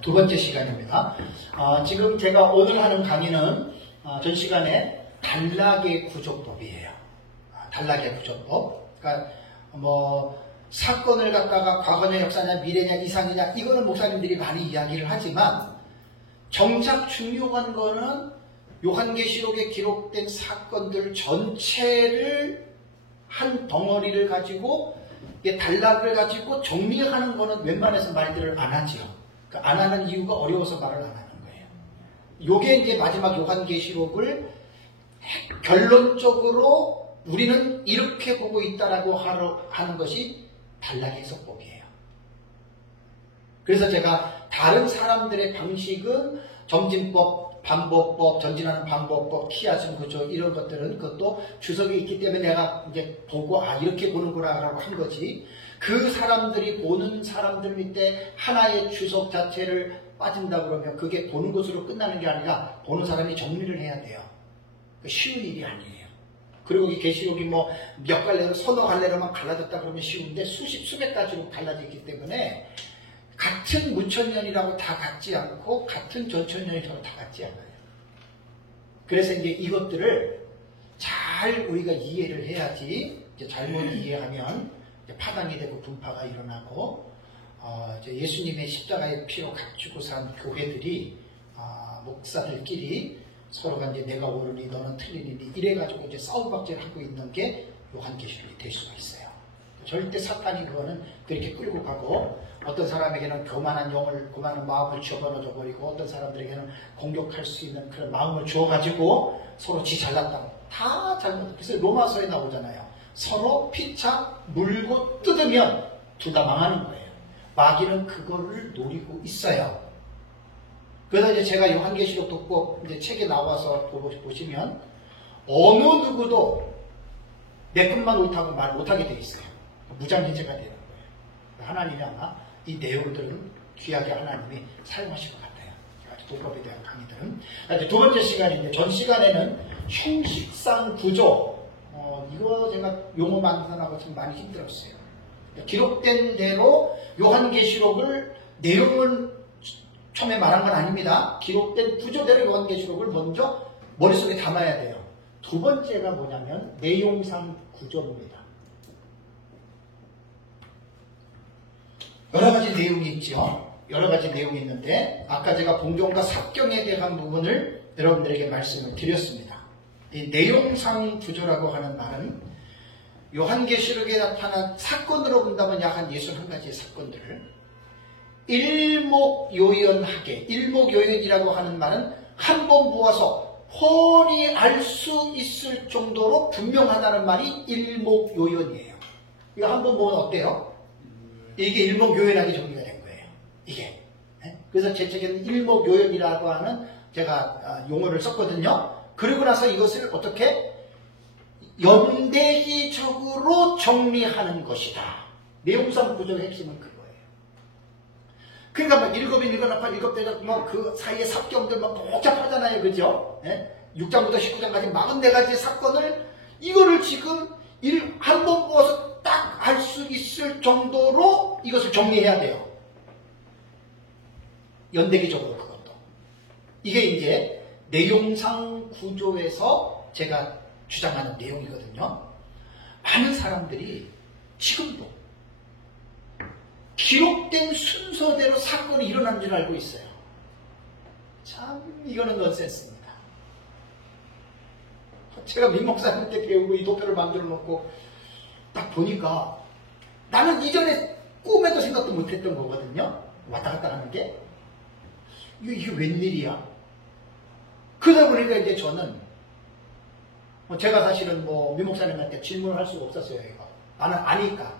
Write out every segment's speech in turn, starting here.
두 번째 시간입니다. 지금 제가 오늘 하는 강의는 전 시간에 단락의 구조법이에요. 단락의 구조법. 그러니까 사건을 갖다가 과거냐 역사냐 미래냐 이상이냐 이거는 목사님들이 많이 이야기를 하지만 정작 중요한 거는 요한계시록에 기록된 사건들 전체를 한 덩어리를 가지고 단락을 가지고 정리하는 거는 웬만해서 말들을 안 하지요. 그러니까 안 하는 이유가 어려워서 말을 안 하는 거예요. 요게 이제 마지막 요한계시록을 결론적으로 우리는 이렇게 보고 있다라고 하는 것이 단락의 해석법이에요. 그래서 제가 다른 사람들의 방식은 점진법, 반복법, 전진하는 반복법, 키아즘 구조 이런 것들은 그것도 주석이 있기 때문에 내가 이제 보고 이렇게 보는구나라고 한 거지. 그 사람들이 보는 사람들 밑에 하나의 주석 자체를 빠진다 그러면 그게 보는 것으로 끝나는 게 아니라 보는 사람이 정리를 해야 돼요. 쉬운 일이 아니에요. 그리고 이 계시록이 몇 갈래로 서너 갈래로만 갈라졌다 그러면 쉬운데 수백 가지로 갈라지기 때문에 같은 문천년이라고 다 같지 않고 같은 전천년이라고 다 같지 않아요. 그래서 이제 이것들을 잘 우리가 이해를 해야지 이제 잘못 이해하면 이제 파당이 되고 분파가 일어나고 이제 예수님의 십자가의 피로 갖추고 산 교회들이 목사들끼리 서로가 이제 내가 옳으니 너는 틀리니 이래가지고 이제 싸움박질을 하고 있는 게 요한계시록이 될 수가 있어요. 절대 사탄이 그거는 그렇게 끌고 가고 어떤 사람에게는 교만한 영을, 교만한 마음을 집어넣어 버리고 어떤 사람들에게는 공격할 수 있는 그런 마음을 주어가지고 서로 지 잘났다. 다 잘못. 그래서 로마서에 나오잖아요. 서로 피차 물고 뜯으면 둘 다 망하는 거예요. 마귀는 그거를 노리고 있어요. 그래서 이제 제가 요한계시록 독법 이제 책에 나와서 보시면 어느 누구도 내 것만 옳다고 말 못하게 돼 있어요. 무장지체가 되는 거예요. 하나님이 아마 이 내용들은 귀하게 하나님이 사용하실 것 같아요. 독법에 대한 강의들은. 두 번째 시간인데 전 시간에는 형식상 구조 이거 제가 용어 만드느라고 좀 많이 힘들었어요. 기록된 대로 요한계시록을 내용은 처음에 말한 건 아닙니다. 기록된 구조대로 요한계시록을 먼저 머릿속에 담아야 돼요. 두 번째가 뭐냐면 내용상 구조입니다. 여러 가지 내용이 있죠. 여러 가지 내용이 있는데 아까 제가 봉종과 삽경에 대한 부분을 여러분들에게 말씀을 드렸습니다. 이 내용상 구조라고 하는 말은 요한계시록에 나타난 사건으로 본다면 약 한 61가지의 사건들을 일목요연하게, 일목요연이라고 하는 말은 한 번 보아서 훤히 알 수 있을 정도로 분명하다는 말이 일목요연이에요. 이거 한 번 보면 어때요? 이게 일목요연하게 정리가 된 거예요. 이게. 그래서 제 책에는 일목요연이라고 하는 제가 용어를 썼거든요. 그리고 나서 이것을 어떻게 연대기적으로 정리하는 것이다. 내용상 구조의 핵심은 그거예요. 그러니까 일곱인 일곱나팔 일곱대적 그 사이에 삽경들 복잡하잖아요. 그죠? 6장부터 19장까지 44가지 사건을 이거를 지금 한 번 보아서 딱 알 수 있을 정도로 이것을 정리해야 돼요. 연대기적으로 그것도. 이게 이제 내용상 구조에서 제가 주장하는 내용이거든요. 많은 사람들이 지금도 기록된 순서대로 사건이 일어난 줄 알고 있어요. 참 이거는 넌센스입니다. 제가 민목사님한테 배우고 이 도표를 만들어 놓고 딱 보니까 나는 이전에 꿈에도 생각도 못했던 거거든요. 왔다 갔다 하는 게 이게 웬일이야. 그러다 보니까 이제 저는 제가 사실은 민목사님한테 질문을 할 수가 없었어요. 이거 나는 아니까.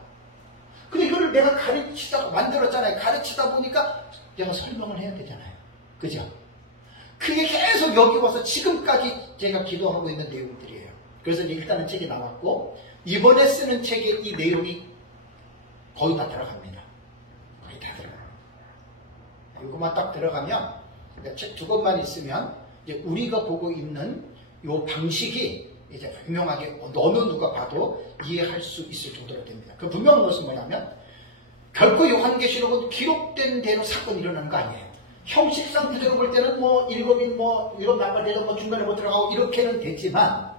근데 이거를 내가 가르치다가 만들었잖아요. 가르치다 보니까 내가 설명을 해야 되잖아요. 그죠? 그게 계속 여기 와서 지금까지 제가 기도하고 있는 내용들이에요. 그래서 이제 일단은 책이 나왔고 이번에 쓰는 책에 이 내용이 거의 다 들어갑니다. 거의 다 들어가요. 이것만 딱 들어가면 책 두 권만 있으면 이제 우리가 보고 있는 이 방식이 이제 분명하게 어느 누가 봐도 이해할 수 있을 정도로 됩니다. 그 분명한 것은 뭐냐면 결코 요한계시록은 기록된 대로 사건이 일어나는 거 아니에요. 형식상 구조로 볼 때는 뭐 일곱인 뭐 일곱 나팔대도 뭐 중간에 못 들어가고 이렇게는 되지만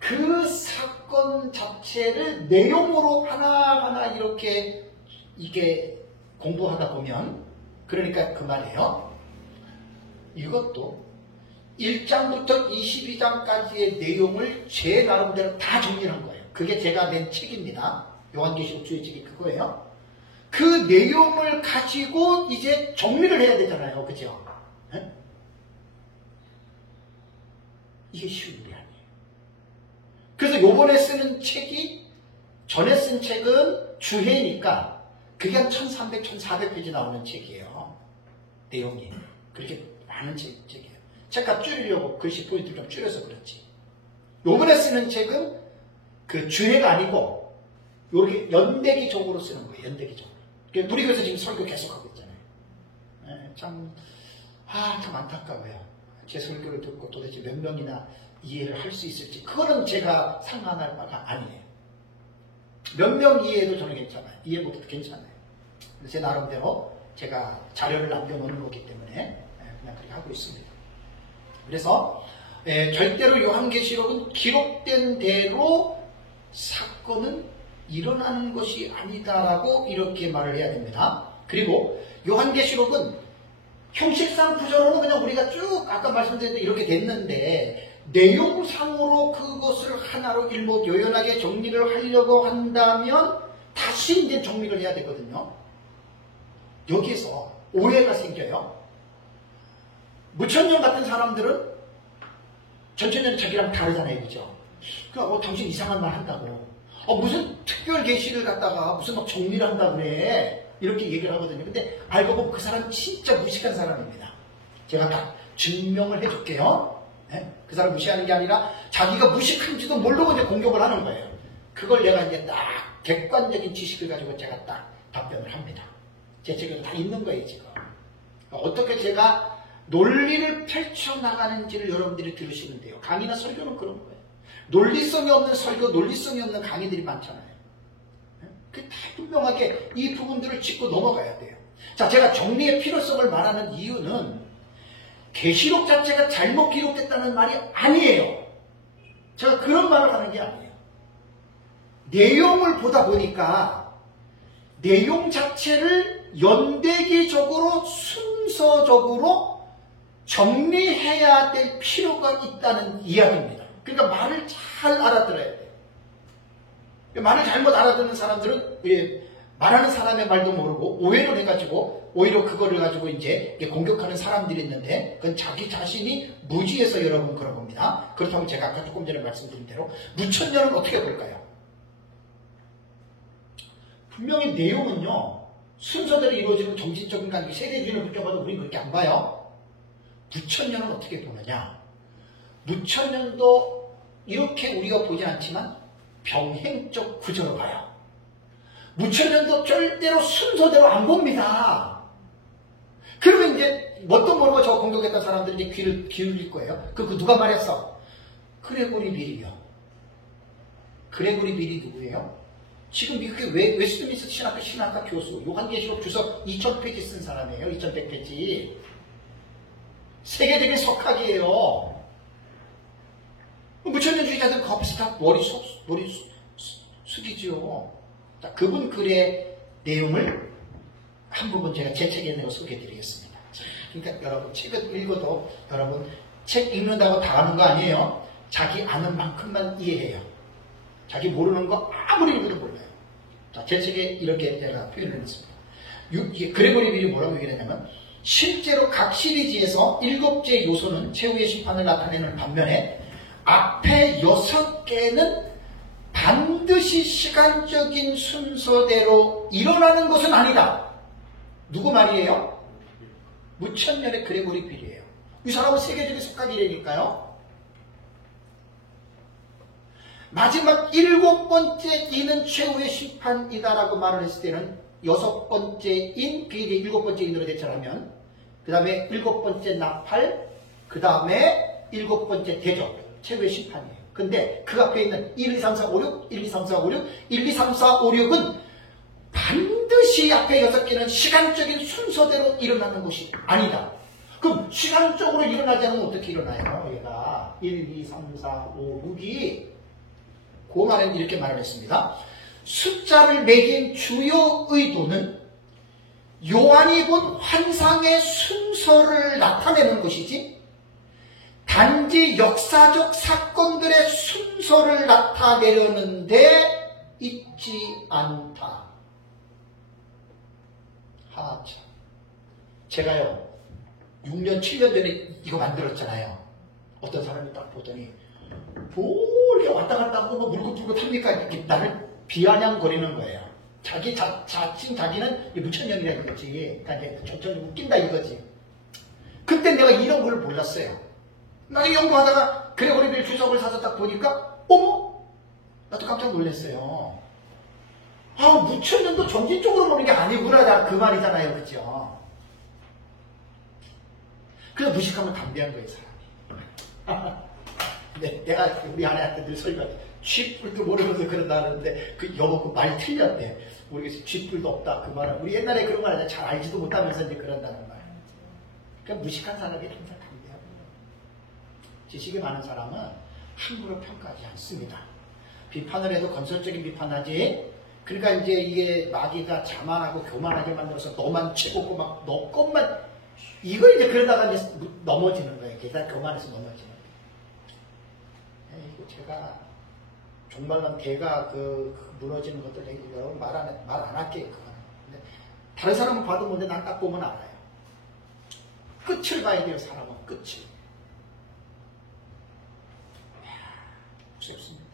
그 사건 자체를 내용으로 하나하나 이렇게 이게 공부하다 보면 그러니까 그 말이에요. 이것도 1장부터 22장까지의 내용을 제 나름대로 다 정리한 거예요. 그게 제가 낸 책입니다. 요한계시록 주의책이 그거예요. 그 내용을 가지고 이제 정리를 해야 되잖아요. 그죠? 네? 이게 쉬운 일이 아니에요. 그래서 요번에 쓰는 책이 전에 쓴 책은 주해니까 그게 한 1300, 1400페이지 나오는 책이에요. 내용이. 그렇게 많은 책이에요. 책값 줄이려고 글씨 포인트 좀 줄여서 그렇지. 요번에 쓰는 책은 그 주해가 아니고 요렇게 연대기적으로 쓰는 거예요. 연대기적으로. 우리 교회에서 지금 설교 계속하고 있잖아요. 네, 참 안타까워요. 제 설교를 듣고 도대체 몇 명이나 이해를 할 수 있을지 그거는 제가 상관할 바가 아니에요. 몇 명 이해해도 저는 괜찮아요. 이해 못해도 괜찮아요. 제 나름대로 제가 자료를 남겨놓는 거기 때문에 그냥 그렇게 하고 있습니다. 그래서 절대로 요한계시록은 기록된 대로 사건은 일어나는 것이 아니다라고 이렇게 말을 해야 됩니다. 그리고 요한계시록은 형식상 구조로는 그냥 우리가 쭉 아까 말씀드린 대로 이렇게 됐는데 내용상으로 그것을 하나로 일목요연하게 정리를 하려고 한다면 다시 이제 정리를 해야 되거든요. 여기에서 오해가 생겨요. 무천년 같은 사람들은 전천년 자기랑 다르잖아요. 그죠? 그러니까 당신 이상한 말 한다고. 무슨 특별 계시를 갖다가 무슨 막 정리를 한다 그래. 이렇게 얘기를 하거든요. 근데 알고 보면 그 사람 진짜 무식한 사람입니다. 제가 딱 증명을 해줄게요. 네? 그 사람 무시하는 게 아니라 자기가 무식한지도 모르고 이제 공격을 하는 거예요. 그걸 내가 이제 딱 객관적인 지식을 가지고 제가 딱 답변을 합니다. 제 책에도 다 있는 거예요, 지금. 어떻게 제가 논리를 펼쳐나가는지를 여러분들이 들으시는데요. 강의나 설교는 그런 거예요. 논리성이 없는 설교, 논리성이 없는 강의들이 많잖아요. 그 다 분명하게 이 부분들을 짚고 넘어가야 돼요. 자, 제가 정리의 필요성을 말하는 이유는 계시록 자체가 잘못 기록됐다는 말이 아니에요. 제가 그런 말을 하는 게 아니에요. 내용을 보다 보니까 내용 자체를 연대기적으로 순서적으로 정리해야 될 필요가 있다는 이야기입니다. 그러니까 말을 잘 알아들어야 돼요. 말을 잘못 알아듣는 사람들은 말하는 사람의 말도 모르고 오해를 해가지고 오히려 그거를 가지고 이제 공격하는 사람들이 있는데 그건 자기 자신이 무지해서 여러분 그런 겁니다. 그렇다면 제가 아까 조금 전에 말씀드린 대로 무천년은 어떻게 볼까요? 분명히 내용은요 순서대로 이루어지는 정신적인 관계 세대주의를 느껴봐도 우리는 그렇게 안 봐요. 무천년은 어떻게 보느냐? 무천년도 이렇게 우리가 보진 않지만 병행적 구조로 봐요. 무천년도 절대로 순서대로 안 봅니다. 그러면 이제 뭣도 모르고 저 공격했던 사람들이 이제 귀를 기울일 거예요. 그 누가 말했어? 그레고리 밀이요. 그레고리 밀이 누구예요? 지금 미국의 웨스트민스터 신학과 교수, 요한계시록 주석 2000페이지 쓴 사람이에요. 2100페이지. 세계적인 석학이에요. 무천년주의자들 그 앞에서 다 머리 숙이죠. 자, 그분 글의 내용을 한 부분 제가 제 책에 내가 소개해드리겠습니다. 그러니까 여러분 책을 읽어도 여러분 책 읽는다고 다 아는 거 아니에요. 자기 아는 만큼만 이해해요. 자기 모르는 거 아무리 읽어도 몰라요. 자, 제 책에 이렇게 제가 표현을 했습니다. 그레고리 밀이 뭐라고 얘기했냐면 실제로 각 시리즈에서 7개의 요소는 최후의 심판을 나타내는 반면에 앞에 6개는 반드시 시간적인 순서대로 일어나는 것은 아니다. 누구 말이에요? 무천년의 그레고리 빌이에요. 이 사람은 세계적인 석학이라니까요. 마지막 7번째 이는 최후의 심판이다라고 말을 했을 때는 6번째인 빌이 7번째 인으로 대처하면 그 다음에 7번째 나팔 그 다음에 7번째 대접 최후의 심판이에요. 근데 그 앞에 있는 1, 2, 3, 4, 5, 6, 1, 2, 3, 4, 5, 6, 1, 2, 3, 4, 5, 6은 반드시 앞에 6개는 시간적인 순서대로 일어나는 것이 아니다. 그럼 시간적으로 일어나지 않으면 어떻게 일어나요? 얘가 1, 2, 3, 4, 5, 6이 그 말은 이렇게 말을 했습니다. 숫자를 매긴 주요 의도는 요한이 본 환상의 순서를 나타내는 것이지 단지 역사적 사건들의 순서를 나타내려는데 있지 않다. 하참. 제가요 6년 7년 전에 이거 만들었잖아요. 어떤 사람이 딱 보더니 뭐 이렇게 왔다 갔다 하고 뭐 물고 불고 탑니까? 이렇게 나를 비아냥거리는 거예요. 자기는 무천년이라 이거지. 그러니까 이제 천천히 웃긴다 이거지. 그때 내가 이런 걸 몰랐어요. 나중에 연구하다가 그레고리빌 주석을 사서 딱 보니까 어머? 나도 깜짝 놀랐어요. 아, 무천년도 점진적으로 보는 게 아니구나. 그 말이잖아요. 그죠? 그래서 무식하면 담대한 거예요, 사람이. 네, 내가 우리 아내한테 늘 소리가 쥐뿔도 모르면서 그런다 하는데 그 여보 그 말 틀렸대. 우리 쥐뿔도 없다 그 말은. 우리 옛날에 그런 말 잘 알지도 못하면서 이제 그런다는 말. 그러니까 무식한 사람이 항상 담대하고 지식이 많은 사람은 함부로 평가하지 않습니다. 비판을 해도 건설적인 비판하지. 그러니까 이제 이게 마귀가 자만하고 교만하게 만들어서 너만 최고고 막 너 것만 이거 이제 그러다가 이제 넘어지는 거예요. 계단 교만해서 넘어지는 거예요. 이거 제가 정말로 대가 그 무너지는 것들 여러분 말 안 할게요. 그거는. 근데 다른 사람은 봐도 뭔데 난 딱 보면 알아요. 끝을 봐야 돼요. 사람은 끝을. 무섭습니다.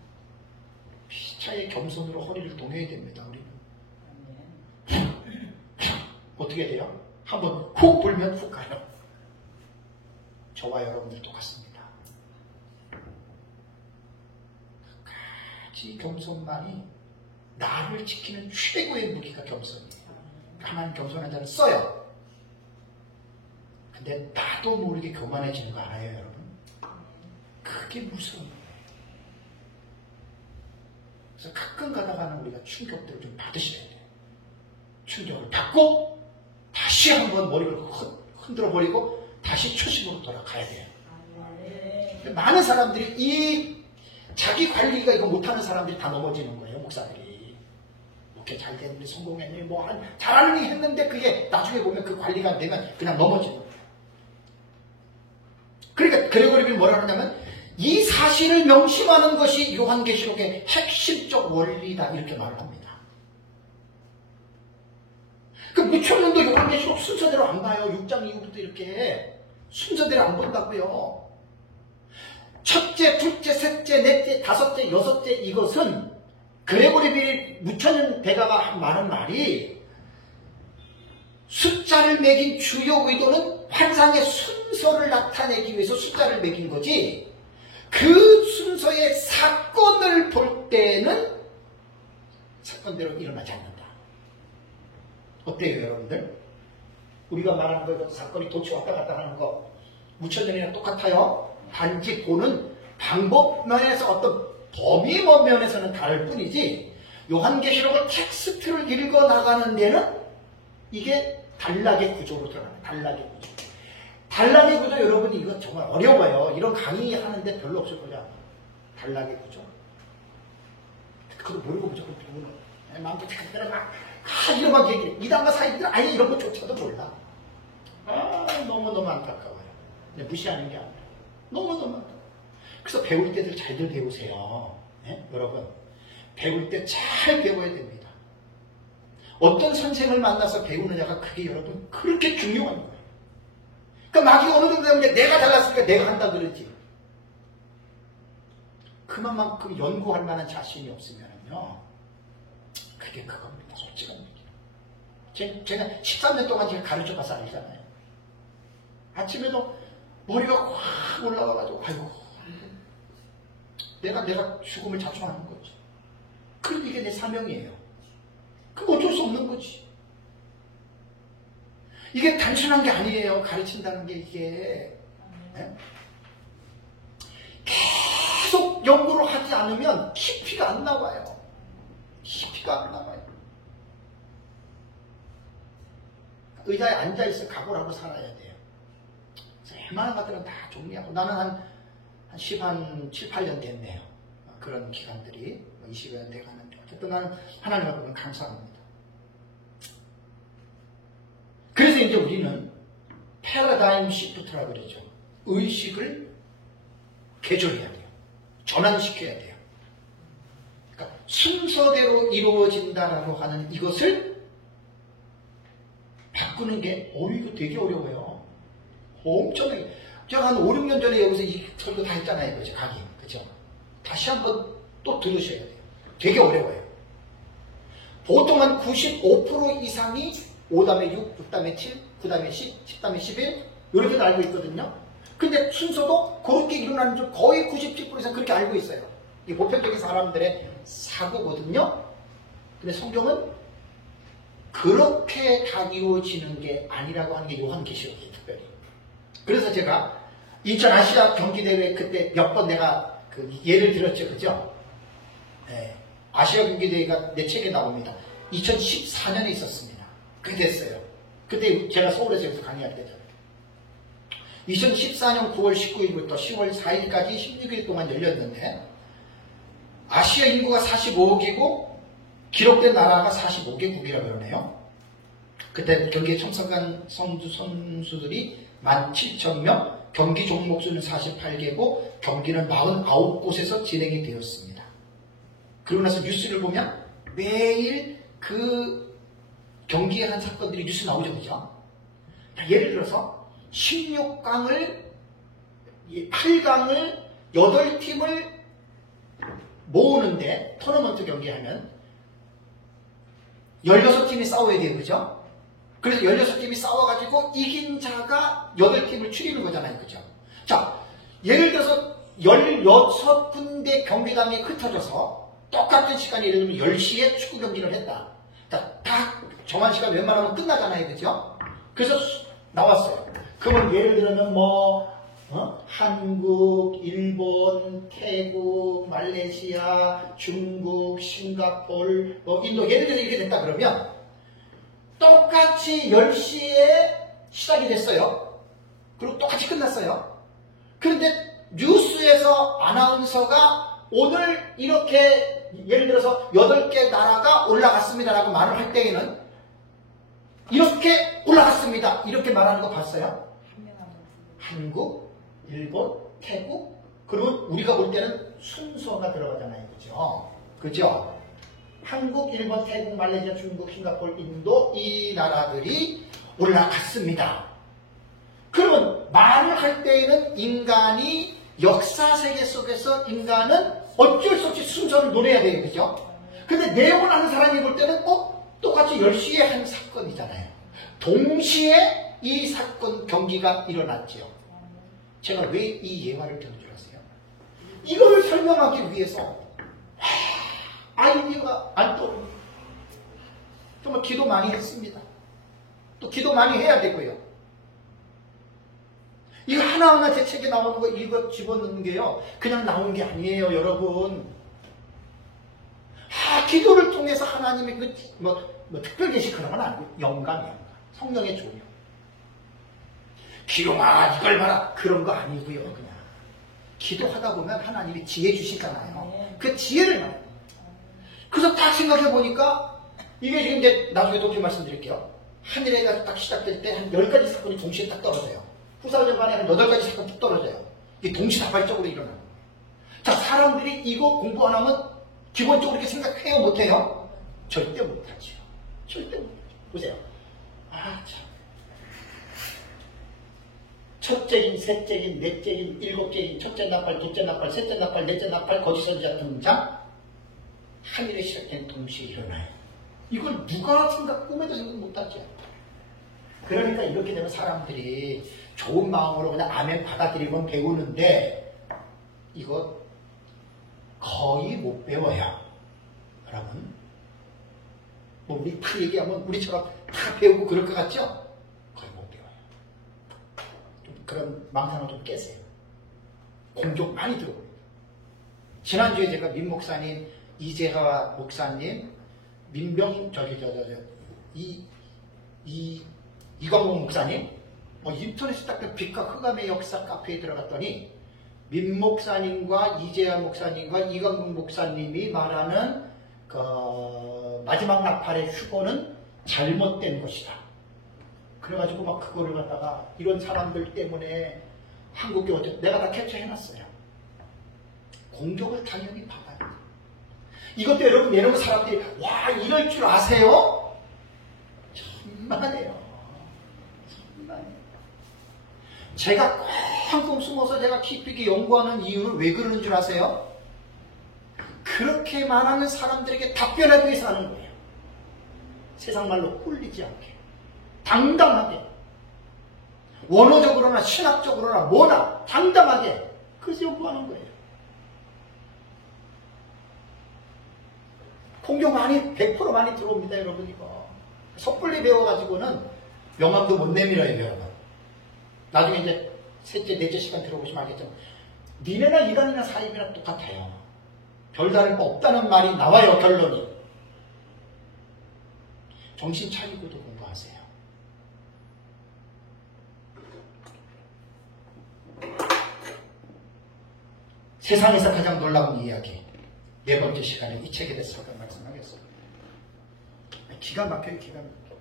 피차의 겸손으로 허리를 동여야 됩니다. 우리는. 어떻게 돼요? 한번 훅 불면 훅 가요. 저와 여러분들 똑같습니다. 끝까지 겸손만이 나를 지키는 최고의 무기가 겸손이에요. 하나님 겸손한 자는 써요. 근데 나도 모르게 교만해지는 거 알아요, 여러분? 그게 무서운 거예요. 그래서 가끔 가다가는 우리가 충격들을 좀 받으셔야 돼요. 충격을 받고 다시 한번 머리를 흔들어 버리고 다시 초심으로 돌아가야 돼요. 많은 사람들이 이 자기 관리가 이거 못하는 사람들이 다 넘어지는 거예요. 목사들이 목회 잘 됐는데 성공했니 뭐 잘하는 일 했는데 그게 나중에 보면 그 관리가 안 되면 그냥 넘어지는 거예요. 그러니까 그레고리빌 뭐라 하냐면 이 사실을 명심하는 것이 요한계시록의 핵심적 원리다 이렇게 말을 합니다. 그 무천년도 요한계시록 순서대로 안 봐요. 6장 이후부터 이렇게 순서대로 안 본다고요. 첫째, 둘째, 셋째, 넷째, 다섯째, 여섯째 이것은 그레고리빌 무천년 대가가 많은 말이 숫자를 매긴 주요 의도는 환상의 순서를 나타내기 위해서 숫자를 매긴 거지 그 순서의 사건을 볼 때는 사건대로 일어나지 않는다. 어때요 여러분들? 우리가 말하는 거 사건이 도치 왔다 갔다 하는 거 무천년이랑 똑같아요. 단지 보는 방법 면에서 어떤 범위 면에서는 다를 뿐이지 요한계시록의 텍스트를 읽어 나가는 데는 이게 단락의 구조로 들어가요. 단락의 구조. 단락의 구조 여러분이 이거 정말 어려워요. 이런 강의하는데 별로 없을 거냐. 단락의 구조. 그거 모르고 무조건 배우는 마음껏 그대로 막 이런만 얘기해. 이단과 사이들 아예 이런 것조차도 몰라. 너무너무 안타까워요. 근데 무시하는 게 아니라 너무너무 안타까워요. 그래서 배울 때들 잘들 배우세요. 네? 여러분 배울 때 잘 배워야 됩니다. 어떤 선생을 만나서 배우느냐가 그게 여러분 그렇게 중요한 거예요. 그러니까 마귀가 어느 정도 되면 내가 잘났으니까 내가 한다 그러지. 그만큼 연구할 만한 자신이 없으면요. 그게 그겁니다. 솔직한 얘기. 제가 13년 동안 제가 가르쳐봐서 알잖아요. 아침에도 머리가 확 올라가가지고 아이고 내가 죽음을 자초하는 거지. 그럼 이게 내 사명이에요. 그럼 어쩔 수 없는 거지. 이게 단순한 게 아니에요. 가르친다는 게 이게. 네? 계속 연구를 하지 않으면 깊이가 안 나와요. 깊이가 안 나와요. 의자에 앉아있어 각오를 하고 살아야 돼요. 웬만한 것들은 다 정리하고 나는 한 7, 8년 됐네요. 그런 기간들이 20여 년 돼가는데 어쨌든 나는 하나님 앞에 감사합니다. 그래서 이제 우리는 패러다임 시프트라고 그러죠. 의식을 개조해야 돼요. 전환시켜야 돼요. 그러니까 순서대로 이루어진다라고 하는 이것을 바꾸는 게 이거 되게 어려워요. 엄청나게. 제가 한 5, 6년 전에 여기서 이 설교 다 했잖아요. 그죠? 강의. 그죠? 다시 한번 또 들으셔야 돼요. 되게 어려워요. 보통 한 95% 이상이 5다음에 6, 6다음에 7, 9다음에 10, 10다음에 11 이렇게 알고 있거든요. 근데 순서도 그렇게 일어나는 줄 거의 97% 이상 그렇게 알고 있어요. 이 보편적인 사람들의 사고거든요. 근데 성경은 그렇게 다 이루어지는 게 아니라고 하는 게 요한계시록이에요. 특별히. 그래서 제가 인천 아시아 경기대회 그때 몇 번 내가 그 예를 들었죠. 그죠? 네. 아시아 경기대회가 내 책에 나옵니다. 2014년에 있었습니다. 그게 됐어요. 그때 제가 서울에서 여기서 강의할 때죠. 2014년 9월 19일부터 10월 4일까지 16일 동안 열렸는데 아시아 인구가 45억이고 기록된 나라가 45개국이라고 그러네요. 그때 경기에 참석한 선수들이 17,000명, 경기 종목 수는 48개고 경기는 49곳에서 진행이 되었습니다. 그러고 나서 뉴스를 보면 매일 그 경기에 한 사건들이 뉴스 나오죠. 그죠? 예를 들어서 16강을 8강을 8팀을 모으는데 토너먼트 경기하면 16팀이 싸워야 돼요. 그죠? 그래서 16팀이 싸워가지고 이긴 자가 8팀을 추리는 거잖아요. 그죠? 자, 예를 들어서 16군데 경기장이 흩어져서 똑같은 시간에 예를 들면 10시에 축구 경기를 했다. 자, 다 정한 시간 웬만하면 끝나잖아요. 그죠? 그래서 나왔어요. 그러면 예를 들면 한국, 일본, 태국, 말레이시아, 중국, 싱가포르, 인도 예를 들어서 이렇게 됐다 그러면 똑같이 10시에 시작이 됐어요. 그리고 똑같이 끝났어요. 그런데 뉴스에서 아나운서가 오늘 이렇게 예를 들어서 8개 나라가 올라갔습니다라고 말을 할 때에는 이렇게 올라갔습니다. 이렇게 말하는 거 봤어요? 한국, 일본, 태국, 그러면 우리가 볼 때는 순서가 들어가잖아요. 그죠? 그죠? 한국, 일본, 태국, 말레이시아, 중국, 싱가포르, 인도 이 나라들이 올라갔습니다. 그러면 말을 할 때에는 인간이 역사 세계 속에서 인간은 어쩔 수 없이 순서를 노려야 돼요. 그죠? 근데 내용을 아는 사람이 볼 때는 똑같이 10시에 한 사건이잖아요. 동시에 이 사건 경기가 일어났지요. 제가 왜 이 예화를 들은 줄 아세요? 이걸 설명하기 위해서 아이디어가 안 떠오릅니다. 정말 기도 많이 했습니다. 또 기도 많이 해야 되고요. 이거 하나하나 제 책에 나오는 거 읽어 집어넣는 게요. 그냥 나온 게 아니에요, 여러분. 기도를 통해서 하나님의 특별 계시 그런 건 아니고 영감. 성령의 조명. 기룡아 이걸 봐라. 그런 거 아니고요, 그냥. 기도하다 보면 하나님이 지혜 주시잖아요. 그 지혜를 말해요. 그래서 딱 생각해 보니까 이게 지금 이제 나중에 또 좀 말씀드릴게요. 하늘에가 딱 시작될 때 한 10가지 사건이 동시에 딱 떨어져요. 후사전반에 한 8가지 사건이 뚝 떨어져요. 이게 동시다발적으로 일어나요. 자, 사람들이 이거 공부 안 하면 기본적으로 이렇게 생각해요? 못해요? 절대 못하죠. 절대 못하죠. 보세요. 참. 첫째인, 셋째인, 넷째인, 일곱째인, 첫째 나팔, 둘째 나팔, 셋째 나팔, 넷째 나팔, 거짓선지자 등장. 하늘에 시작된 동시에 일어나요. 이걸 누가 꿈에도 생각 못하죠. 그러니까 이렇게 되면 사람들이 좋은 마음으로 그냥 아멘 받아들이면 배우는데 이거 거의 못 배워요. 여러분. 우리 다 얘기하면 우리처럼 다 배우고 그럴 것 같죠? 거의 못 배워요. 좀 그런 망상을 좀 깨세요. 공격 많이 들어옵니다. 지난주에 제가 민 목사님, 이재하 목사님, 민병 이광복 목사님 인터넷에 딱 빛과 흑암의 역사 카페에 들어갔더니 민 목사님과 이재하 목사님과 이광국 목사님이 말하는 그 마지막 나팔의 휴거는 잘못된 것이다. 그래가지고 막 그거를 갖다가 이런 사람들 때문에 한국교회 내가 다 캡처해놨어요. 공격을 당연히 받아야 돼. 이것도 여러분 사람들이 와 이럴 줄 아세요? 천만에요. 제가 꽁꽁 숨어서 제가 깊이 연구하는 이유를 왜 그러는 줄 아세요? 그렇게 말하는 사람들에게 답변하기 위해서 하는 거예요. 세상 말로 꿀리지 않게 당당하게 원어적으로나 신학적으로나 뭐나 당당하게 그래서 연구하는 거예요. 공격 많이 100% 많이 들어옵니다. 여러분 이거 섣불리 배워가지고는 명함도 못 내밀어요. 여러분 나중에 이제 셋째 넷째 시간 들어보시면 알겠지만 니네나 이란이나 사입이나 똑같아요. 별다른 거 없다는 말이 나와요. 결론이. 정신 차리고도 공부하세요. 세상에서 가장 놀라운 이야기 네 번째 시간에 이 책에 대해서 잠깐 말씀하겠습니다. 기가 막혀요. 기가 막혀요.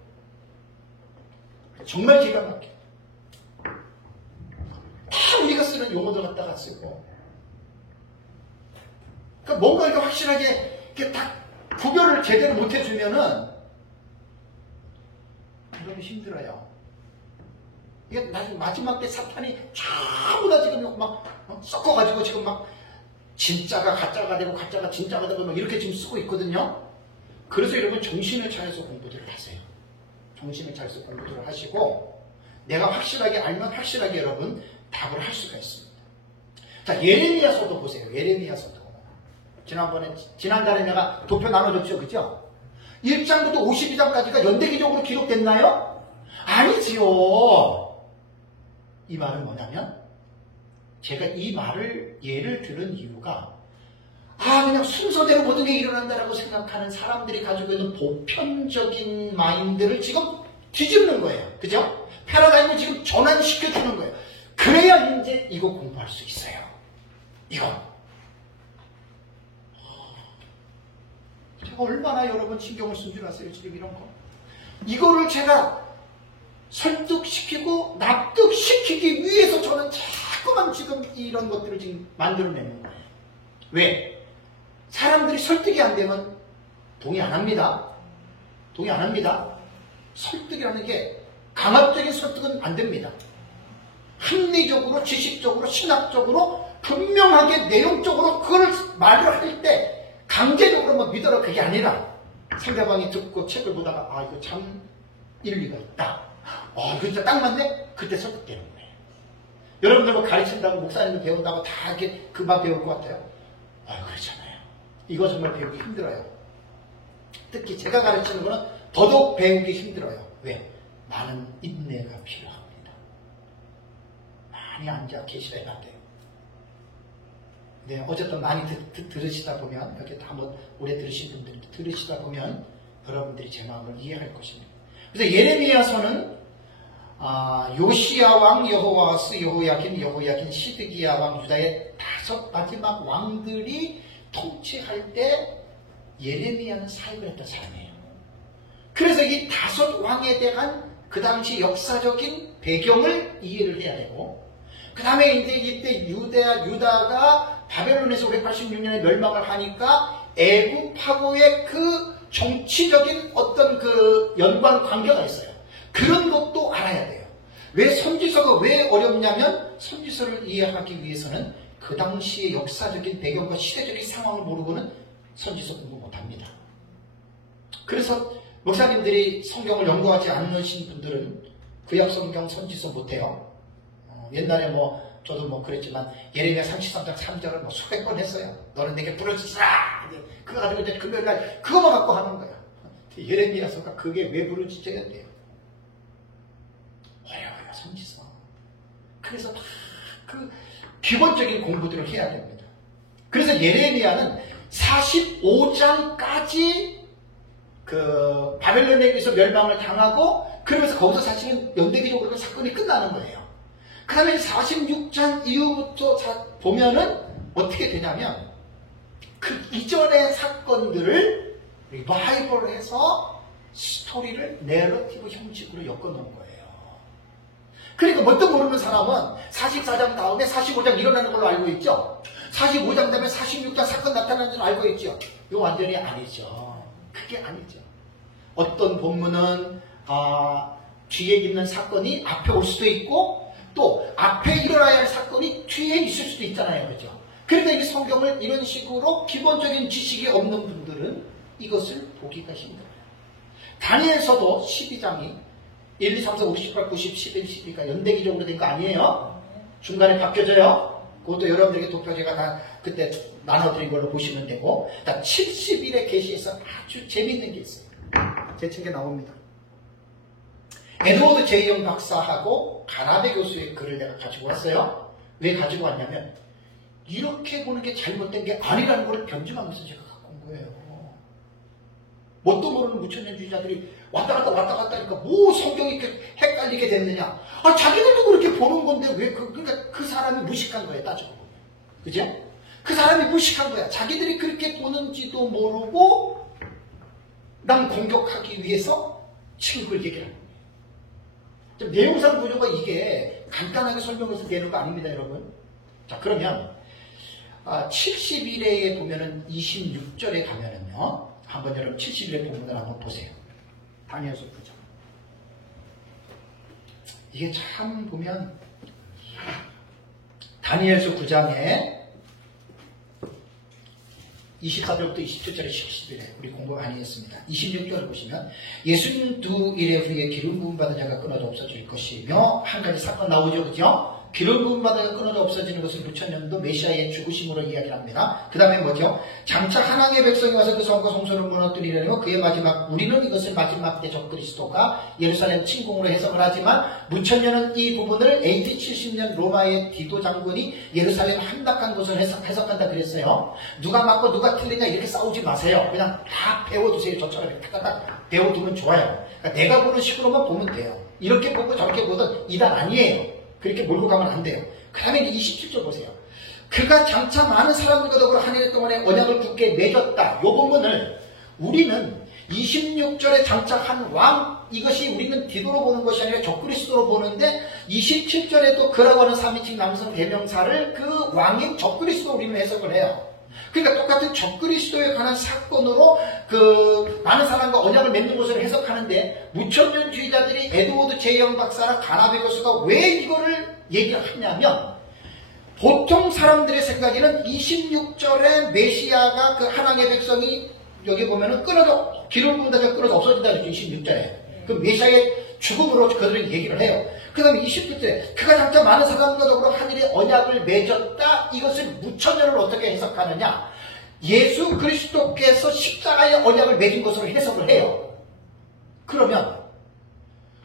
정말 기가 막혀요. 다 우리가 쓰는 용어들 갖다가 쓰고 그러니까 뭔가 이렇게 확실하게 이렇게 딱 구별을 제대로 못 해주면은 너무 힘들어요. 이게 나중에 마지막 때 사탄이 전부 다 지금 막 섞어가지고 지금 막 진짜가 가짜가 되고 가짜가 진짜가 되고 막 이렇게 지금 쓰고 있거든요. 그래서 여러분 정신을 차려서 공부들을 하세요. 정신을 차려서 공부들을 하시고 내가 확실하게 알면 확실하게 여러분 답을 할 수가 있습니다. 자, 예레미야서도 보세요. 예레미야서도. 지난달에 내가 도표 나눠줬죠. 그죠? 1장부터 52장까지가 연대기적으로 기록됐나요? 아니지요. 이 말은 뭐냐면 제가 이 말을 예를 들은 이유가 그냥 순서대로 모든 게 일어난다라고 생각하는 사람들이 가지고 있는 보편적인 마인드를 지금 뒤집는 거예요. 그죠? 패러다임을 지금 전환시켜주는 거예요. 그래야 이제 이거 공부할 수 있어요. 이거. 제가 얼마나 여러분 신경을 쓴 줄 아세요? 지금 이런 거. 이거를 제가 설득시키고 납득시키기 위해서 저는 자꾸만 지금 이런 것들을 지금 만들어내는 거예요. 왜? 사람들이 설득이 안 되면 동의 안 합니다. 동의 안 합니다. 설득이라는 게 강압적인 설득은 안 됩니다. 합리적으로, 지식적으로, 신학적으로, 분명하게 내용적으로 그걸 말을 할 때 강제적으로 뭐 믿어라 그게 아니라 상대방이 듣고 책을 보다가 이거 참 일리가 있다. 이거 진짜 딱 맞네? 그때 설득되는 거예요. 여러분들 뭐 가르친다고 목사님들 배운다고 다 이렇게 금방 배울 것 같아요? 그렇잖아요. 이거 정말 배우기 힘들어요. 특히 제가 가르치는 거는 더더욱 배우기 힘들어요. 왜? 많은 인내가 필요합니다. 많이 앉아 계시라야 안 돼요. 네, 어쨌든 많이 들으시다 보면, 이렇게 한번 오래 들으신 분들 들으시다 보면 여러분들이 제 마음을 이해할 것입니다. 그래서 예레미야서는 요시야 왕, 여호와스, 여호야긴, 시드기야 왕, 유다의 5 마지막 왕들이 통치할 때 예레미야는 사역을 했던 사람이에요. 그래서 이 5 왕에 대한 그 당시 역사적인 배경을 이해를 해야 되고, 그 다음에 이때 유다가 바벨론에서 586년에 멸망을 하니까 애굽하고의 그 정치적인 어떤 그 연관 관계가 있어요. 그런 것도 알아야 돼요. 왜 선지서가 왜 어렵냐면 선지서를 이해하기 위해서는 그 당시의 역사적인 배경과 시대적인 상황을 모르고는 선지서 공부 못합니다. 그래서 목사님들이 성경을 연구하지 않으신 분들은 구약 성경 선지서 못해요. 옛날에 저도 그랬지만 예레미야 33장 3절을 수백 번 했어요. 너는 내게 부르짖으라. 그거 가지고 이제 금요일날 그거만 갖고 하는 거야. 예레미야서가 그게 왜 부르짖어야 돼요? 어려워요, 선지서. 그래서 다 그 기본적인 공부들을 해야 됩니다. 그래서 예레미야는 45장까지 그 바벨론에 의해서 멸망을 당하고 그러면서 거기서 사실은 연대기적으로 사건이 끝나는 거예요. 그 다음에 46장 이후부터 보면은 어떻게 되냐면 그 이전의 사건들을 리바이벌해서 스토리를 내러티브 형식으로 엮어놓은 거예요. 그러니까 뭣도 모르는 사람은 44장 다음에 45장 일어나는 걸로 알고 있죠. 45장 다음에 46장 사건 나타나는 줄 알고 있죠. 이거 완전히 아니죠. 그게 아니죠. 어떤 본문은 뒤에 있는 사건이 앞에 올 수도 있고 또 앞에 일어나야 할 사건이 뒤에 있을 수도 있잖아요. 그죠? 그러니까 이 성경을 이런 식으로 기본적인 지식이 없는 분들은 이것을 보기가 힘들어요. 다니엘서도 12장이 1, 2, 3, 4, 5, 18, 90, 11, 12가 연대기적으로 된 거 아니에요? 중간에 바뀌어져요. 그것도 여러분들에게 독자제가 다 그때 나눠드린 걸로 보시면 되고 70일의 계시에서 아주 재미있는 게 있어요. 제 책에 나옵니다. 에드워드 제이영 박사하고 가나베 교수의 글을 내가 가지고 왔어요. 왜 가지고 왔냐면 이렇게 보는 게 잘못된 게 아니라는 걸 변증하면서 제가 갖고 온 거예요. 뭣도 모르는 무천년주의자들이 왔다 갔다 하니까 뭐 성경이 이렇게 헷갈리게 됐느냐. 자기들도 그렇게 보는 건데 왜 그러니까 그 사람이 무식한 거예요. 따지고 보면. 그죠? 그 사람이 무식한 거야. 자기들이 그렇게 보는지도 모르고 남 공격하기 위해서 친구를 얘기하는 거예요. 내용상 구조가 이게 간단하게 설명해서 되는 거 아닙니다, 여러분. 자, 그러면 71회에 보면은 26절에 가면은요. 한번 여러분 71회 본문을 한번 보세요. 다니엘서 9장. 이게 참 보면 다니엘서 9장에 24절부터 27절에 11회 우리 공부 많이 했습니다. 26절을 보시면 예수님 두 일에 후에 기름 부음 받은 자가 끊어져 없어질 것이며 한 가지 사건 나오죠. 그죠? 기름 부음 받은 자가 끊어져 없어지는 것을 무천년도 메시아의 죽으심으로 이야기합니다. 그 다음에 뭐죠? 장차 하나님의 백성이 와서 그 성과 성소를 무너뜨리려며 그의 마지막 우리는 이것을 마지막 때 적그리스도가 예루살렘 침공으로 해석을 하지만 무천년은 이 부분을 AD 70년 로마의 디도 장군이 예루살렘 함락한 것을 해석한다 그랬어요. 누가 맞고 누가 틀리냐 이렇게 싸우지 마세요. 그냥 다 배워두세요. 저처럼 이렇게 딱 배워두면 좋아요. 그러니까 내가 보는 식으로만 보면 돼요. 이렇게 보고 저렇게 보든 이단 아니에요. 그렇게 몰고 가면 안 돼요. 그 다음에 27절 보세요. 그가 장차 많은 사람들과 더불어 한 해 동안에 언약을 굳게 맺었다. 요 부분을 우리는 26절에 장착한 왕, 이것이 우리는 디도로 보는 것이 아니라 적그리스도로 보는데 27절에도 그라고 하는 3인칭 남성 대명사를 그 왕인 적그리스도 우리는 해석을 해요. 그러니까 똑같은 적그리스도에 관한 사건으로 그 많은 사람과 언약을 맺는 것을 해석하는데 무천년주의자들이 에드워드 제이영 박사나 가나베 교수가 왜 이거를 얘기를 하냐면 보통 사람들의 생각에는 26절에 메시아가 그 하나님의 백성이 여기 보면은 끊어져 기름 부은 자가 끊어져 없어진다 그랬죠. 26절에 그 메시아의 죽음으로 그들은 얘기를 해요. 그 다음에 27절에 그가 장차 많은 사람과 더불어 하늘의 언약을 맺었다. 이것을 무천년을 어떻게 해석하느냐. 예수 그리스도께서 십자가의 언약을 맺은 것으로 해석을 해요. 그러면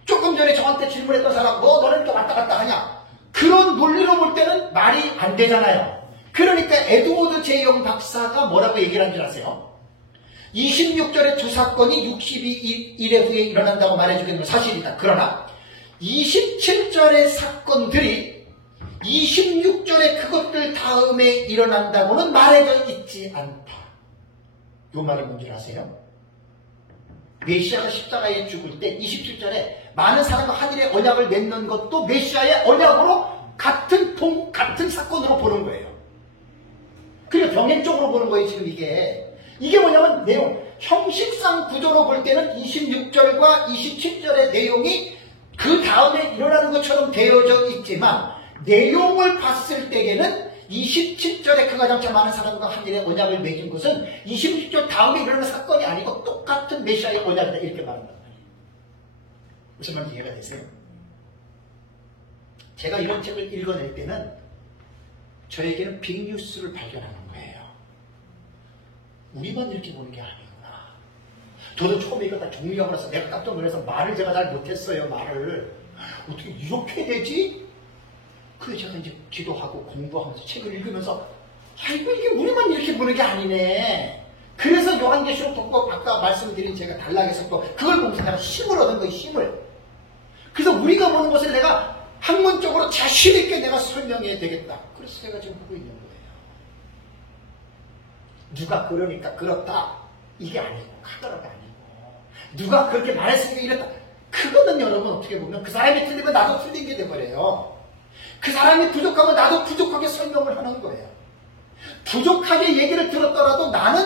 조금 전에 저한테 질문했던 사람 너는 이렇게 왔다 갔다 하냐. 그런 논리로 볼 때는 말이 안 되잖아요. 그러니까 에드워드 제이영 박사가 뭐라고 얘기를 한 줄 아세요? 26절의 두 사건이 62일에 후에 일어난다고 말해주기는 사실이다. 그러나 27절의 사건들이 26절의 그것들 다음에 일어난다고는 말해져 있지 않다. 이 말이 뭔지 아세요? 메시아가 십자가에 죽을 때 27절에 많은 사람과 하늘의 언약을 맺는 것도 메시아의 언약으로 같은 사건으로 보는 거예요. 그러니까 병행적으로 보는 거예요. 지금 이게 뭐냐면 내용 형식상 구조로 볼 때는 26절과 27절의 내용이 그 다음에 일어나는 것처럼 되어져 있지만 내용을 봤을 때에는 27절에 그가 장차 많은 사람과 하늘의 언약을 맺은 것은 26절 다음에 일어나는 사건이 아니고 똑같은 메시아의 언약이다 이렇게 말한단 말이에요. 무슨 말인지 이해가 되세요? 제가 이런 책을 읽어낼 때는 저에게는 빅뉴스를 발견하는 거예요. 우리만 이렇게 보는 게 아니구나. 저도 처음에 이거 다 정리하고 나서 내가 깜짝 놀라서 말을 제가 잘 못했어요. 말을 어떻게 이렇게 되지? 그래서 제가 이제 기도하고 공부하면서 책을 읽으면서 이게 우리만 이렇게 보는 게 아니네. 그래서 요한계시록 듣고 아까 말씀드린 제가 단락에서 또 그걸 보면서 내가 힘을 얻은 거예요. 힘을. 그래서 우리가 보는 것을 내가 학문적으로 자신있게 내가 설명해야 되겠다. 그래서 제가 지금 하고 있는 거예요. 누가 그러니까 그렇다. 이게 아니고, 카더라가 아니고. 누가 그렇게 말했으니까 이랬다. 그거는 여러분 어떻게 보면 그 사람이 틀리면 나도 틀린 게 돼버려요. 그 사람이 부족하면 나도 부족하게 설명을 하는 거예요. 부족하게 얘기를 들었더라도 나는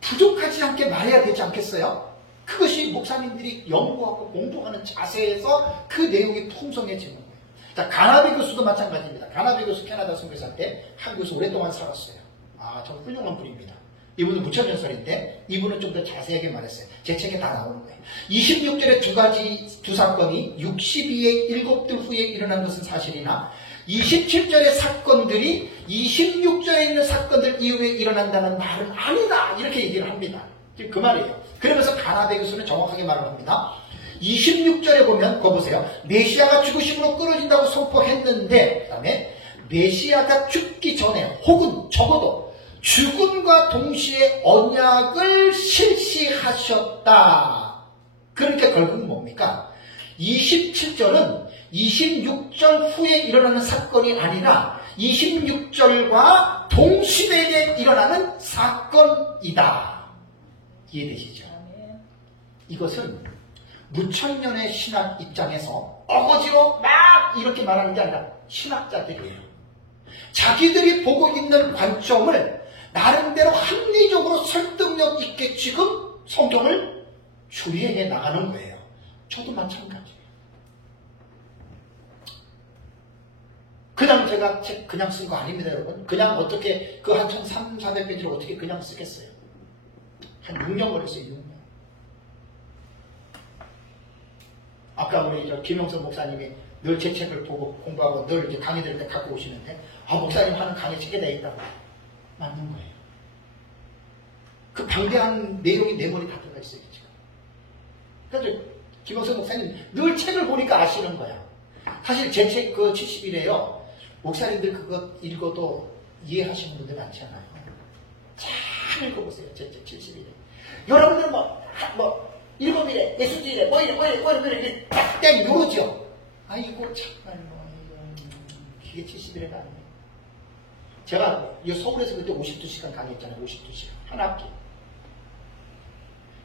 부족하지 않게 말해야 되지 않겠어요? 그것이 목사님들이 연구하고 공부하는 자세에서 그 내용이 풍성해지는 거예요. 자, 가나비 교수도 마찬가지입니다. 가나비 교수 캐나다 선교사 때 한국에서 오랫동안 살았어요. 아, 저 훌륭한 분입니다. 이분은 무천년설인데 이분은 좀 더 자세하게 말했어요. 제 책에 다 나오는 거예요. 26절에 두 사건이 62의 7들 후에 일어난 것은 사실이나 27절의 사건들이 26절에 있는 사건들 이후에 일어난다는 말은 아니다. 이렇게 얘기를 합니다. 지금 그 말이에요. 그러면서 가나베 교수는 정확하게 말을 합니다. 26절에 보면 거 보세요. 메시아가 죽으심으로 끊어진다고 선포했는데 그 다음에 메시아가 죽기 전에 혹은 적어도 죽음과 동시에 언약을 실시하셨다. 그러니까 결국은 뭡니까? 27절은 26절 후에 일어나는 사건이 아니라 26절과 동시대에 일어나는 사건이다. 이해되시죠? 이것은 무천년의 신학 입장에서 어거지로 막 이렇게 말하는 게 아니라 신학자들이에요. 자기들이 보고 있는 관점을 나름대로 합리적으로 설득력 있게 지금 성경을 추리해 나가는 거예요. 저도 마찬가지예요. 그냥 제가 책 그냥 쓴 거 아닙니다, 여러분. 그냥 어떻게 그 한 1300~1400페이지를 어떻게 그냥 쓰겠어요? 한 6년 걸렸어요, 6년. 아까 우리 김용석 목사님이 늘 제 책을 보고 공부하고 늘 이렇게 강의 들을 때 갖고 오시는데, 아, 목사님 하는 강의 책에 돼 있다고. 맞는 거예요. 그 방대한 내용이 내 머리에 다 들어가 있어요, 지금. 그래서 김용석 목사님 늘 책을 보니까 아시는 거야. 사실 제 책 그 70일에요. 목사님들 그거 읽어도 이해하시는 분들 많잖아요. 잘 읽어보세요. 제 책 70일에. 여러분들은 일곱일에, 예수주일에, 뭐 이래, 딱딱 누르죠. 아이고, 참말로. 이게 70일에가 아니에요. 제가 서울에서 그때 52시간 강의했잖아요. 52시간. 한 학기.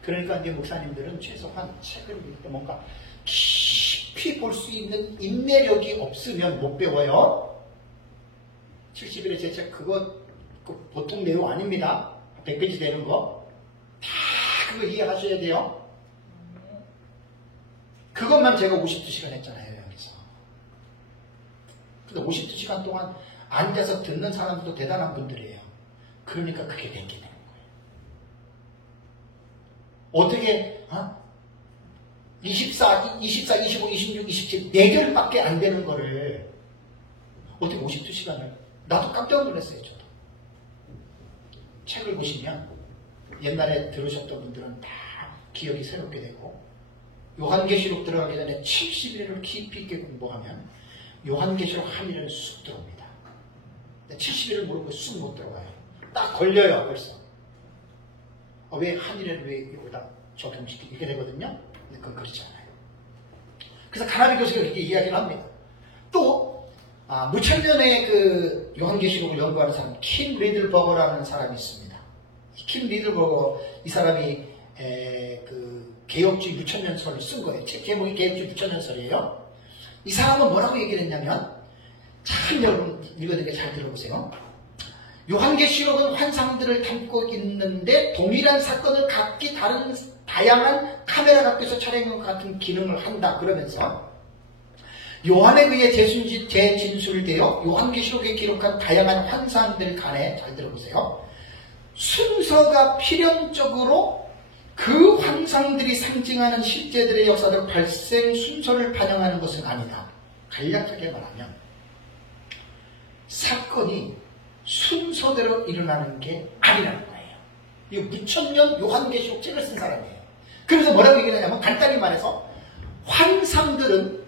그러니까 이제 목사님들은 최소한 책을 읽을 때 뭔가 깊이 볼 수 있는 인내력이 없으면 못 배워요. 70일에 제 책 그거 보통 내용 아닙니다. 100페이지 되는 거. 다 그거 이해하셔야 돼요. 그것만 제가 52시간 했잖아요, 여기서. 근데 52시간 동안 앉아서 듣는 사람들도 대단한 분들이에요. 그러니까 그게 된 게 되는 거예요. 어떻게, 24, 25, 26, 27, 4개월밖에 안 되는 거를 어떻게 52시간을, 나도 깜짝 놀랐어요, 저도. 책을 보시면 옛날에 들으셨던 분들은 다 기억이 새롭게 되고, 요한계시록 들어가기 전에 70일을 깊이 있게 공부하면 요한계시록 한 일은 쑥 들어옵니다. 70일을 모르고 쑥 못 들어가요. 딱 걸려요, 벌써. 왜 한 일을 왜 여기다 적용시키고 이렇게 되거든요? 근데 그건 그렇지 않아요. 그래서 가나비 교수가 이렇게 이야기를 합니다. 또 무천년의 그 요한계시록을 연구하는 사람 킴 리들버거라는 사람이 있습니다. 킴 리들버거, 이 사람이 그 개혁주의 무천년설을 쓴 거예요. 책 제목이 개혁주의 무천년설이에요. 이 사람은 뭐라고 얘기를 했냐면, 참 여러분 읽어드리게 잘 들어보세요. 요한계시록은 환상들을 담고 있는데 동일한 사건을 각기 다른 다양한 카메라 각도에서 촬영한 것 같은 기능을 한다. 그러면서 요한에 의해 재진술되어 요한계시록에 기록한 다양한 환상들 간에, 잘 들어보세요, 순서가 필연적으로 그 환상들이 상징하는 실제들의 역사적 발생 순서를 반영하는 것은 아니다. 간략하게 말하면 사건이 순서대로 일어나는 게 아니라는 거예요. 이 무천년 요한계시록 책을 쓴 사람이에요. 그래서 뭐라고 얘기하냐면, 간단히 말해서 환상들은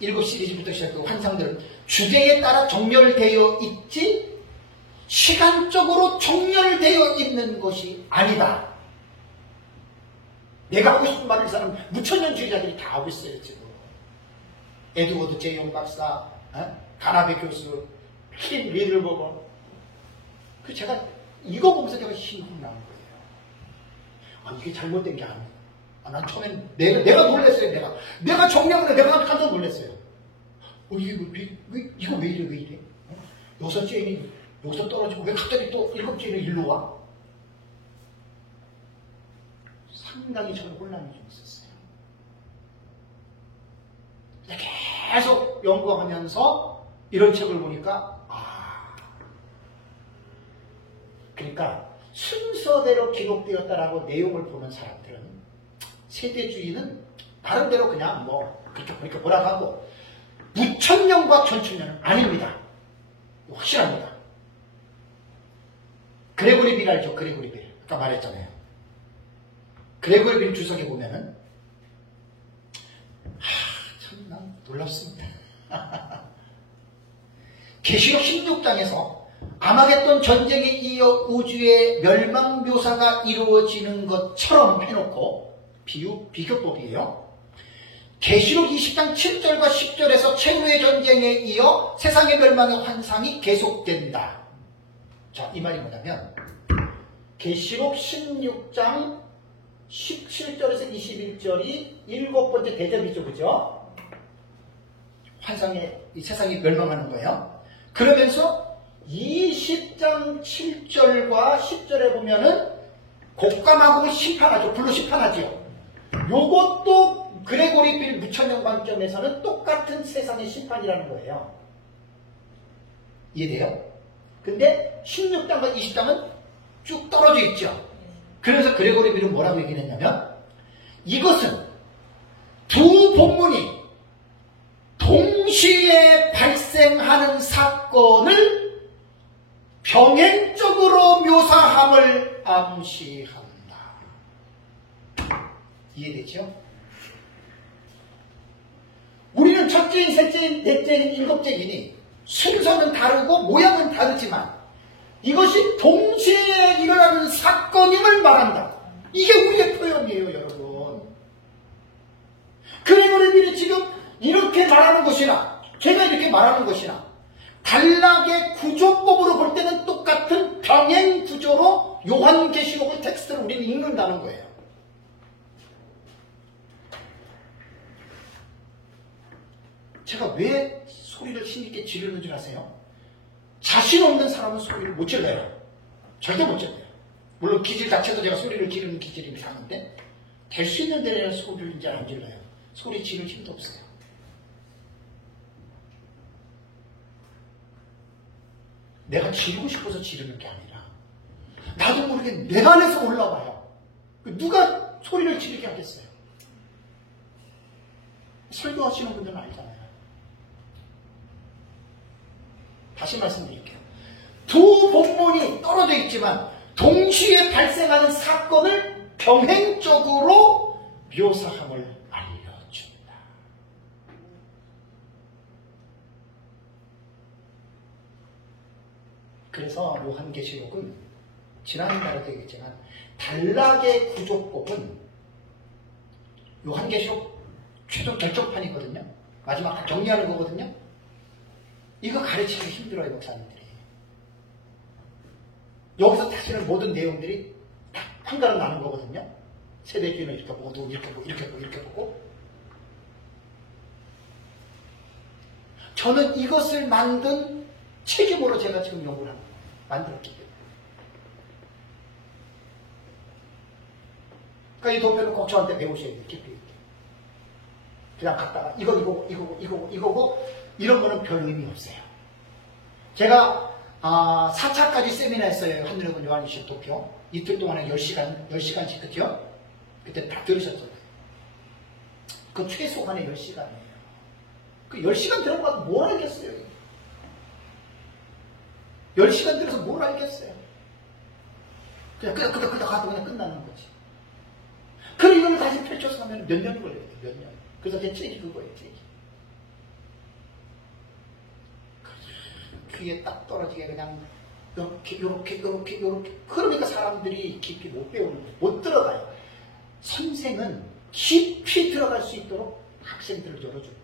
7시리즈부터 시작해서 환상들은 주제에 따라 정렬되어 있지 시간적으로 정렬되어 있는 것이 아니다. 내가 하고 싶은 말을 이 사람 무천년주의자들이 다 하고 있어요, 지금. 에드워드 제용 박사, 가나베 교수, 킴 리들버거. 그 제가 이거 보면서 제가 힘이 나는 거예요. 이게 잘못된 게 아니에요. 난 처음엔 내가 놀랐어요. 내가 정량을 내가 깜짝 놀랐어요. 이거 왜 이래? 여섯 죄인이 여기서 떨어지고 왜 갑자기 또 일곱 죄인이 일로 와? 상당히 저는 혼란이 좀 있었어요. 계속 연구하면서 이런 책을 보니까 그러니까 순서대로 기록되었다라고 내용을 보는 사람들은 세대주의는 나름대로 그냥 뭐 그렇게 뭐라고 하고 무천년과 천천년은 아닙니다. 확실합니다. 그레고리 빌 알죠? 그레고리 빌. 아까 말했잖아요. 그레고리 빌 주석에 보면은 참 난 놀랍습니다. 계시록 16장에서 아마겟돈 전쟁에 이어 우주의 멸망 묘사가 이루어지는 것처럼 해놓고 비교법이에요. 계시록 20장 7절과 10절에서 최후의 전쟁에 이어 세상의 멸망의 환상이 계속된다. 자, 이 말이 뭐냐면 계시록 16장 17절에서 21절이 일곱 번째 대접이죠. 그죠? 환상의 이 세상이 멸망하는 거예요. 그러면서 20장 7절과 10절에 보면은 곡감하고 심판하죠. 불로 심판하죠. 요것도 그레고리 빌 무천년 관점에서는 똑같은 세상의 심판이라는 거예요. 이해돼요? 근데 16장과 20장은 쭉 떨어져 있죠. 그래서 그레고리 빌은 뭐라고 얘기를 했냐면 이것은 두 본문이 동시에 발생하는 사건을 병행적으로 묘사함을 암시한다. 이해되죠? 우리는 첫째인, 셋째인, 넷째인, 일곱째이니 순서는 다르고 모양은 다르지만 이것이 동시에 일어나는 사건임을 말한다. 이게 우리의 표현이에요, 여러분. 그레고리 빌이 지금 이렇게 말하는 것이나 제가 이렇게 말하는 것이나 단락의 구조법으로 볼 때는 똑같은 병행 구조로 요한계시록의 텍스트를 우리는 읽는다는 거예요. 제가 왜 소리를 힘있게 지르는 줄 아세요? 자신 없는 사람은 소리를 못 질러요. 절대 못 질러요. 물론 기질 자체도 제가 소리를 지르는 기질이 이상한데 될 수 있는 데는 소리를 이제 안 질러요. 소리 지를 힘도 없어요. 내가 지르고 싶어서 지르는 게 아니라 나도 모르게 내 안에서 올라와요. 누가 소리를 지르게 하겠어요? 설교하시는 분들은 알잖아요. 다시 말씀드릴게요. 두 본문이 떨어져 있지만 동시에 발생하는 사건을 병행적으로 묘사함을 알려준다. 그래서 요한계시록은 지난날에도 얘기했지만 단락의 구조법은 요한계시록 최종 결정판이거든요. 마지막 정리하는 거거든요. 이거 가르치기 힘들어요, 목사님들이. 여기서 사실은 모든 내용들이 다 판가름 나는 거거든요. 세대주의는 이렇게 보고, 누구 이렇게 보고, 이렇게 보고, 이렇게 보고. 저는 이것을 만든 책임으로 제가 지금 연구를 합니다. 만들었기 때문에. 그러니까 이 도표는 꼭 저한테 배우셔야 돼요. 깊이 있게. 그냥 갖다가 이거고 이런 거는 별 의미 없어요. 제가 4차까지 세미나 했어요. 한누리군 요한계시록 도표. 이틀 동안에 10시간씩 그죠? 그때 다 들으셨잖아요. 그 최소한의 10시간이에요. 그 10시간 들어가도 뭘 알겠어요? 10시간 들어서 뭘 알겠어요? 그냥 가도 그냥 끝나는 거지. 그럼 이걸 다시 펼쳐서 하면 몇 년이 걸려요? 몇 년. 그래서 제 책이 그거예요, 책이. 귀에 딱 떨어지게 그냥 요렇게. 그러니까 사람들이 깊이 못 배우는 거예요. 못 들어가요. 선생은 깊이 들어갈 수 있도록 학생들을 열어줘요.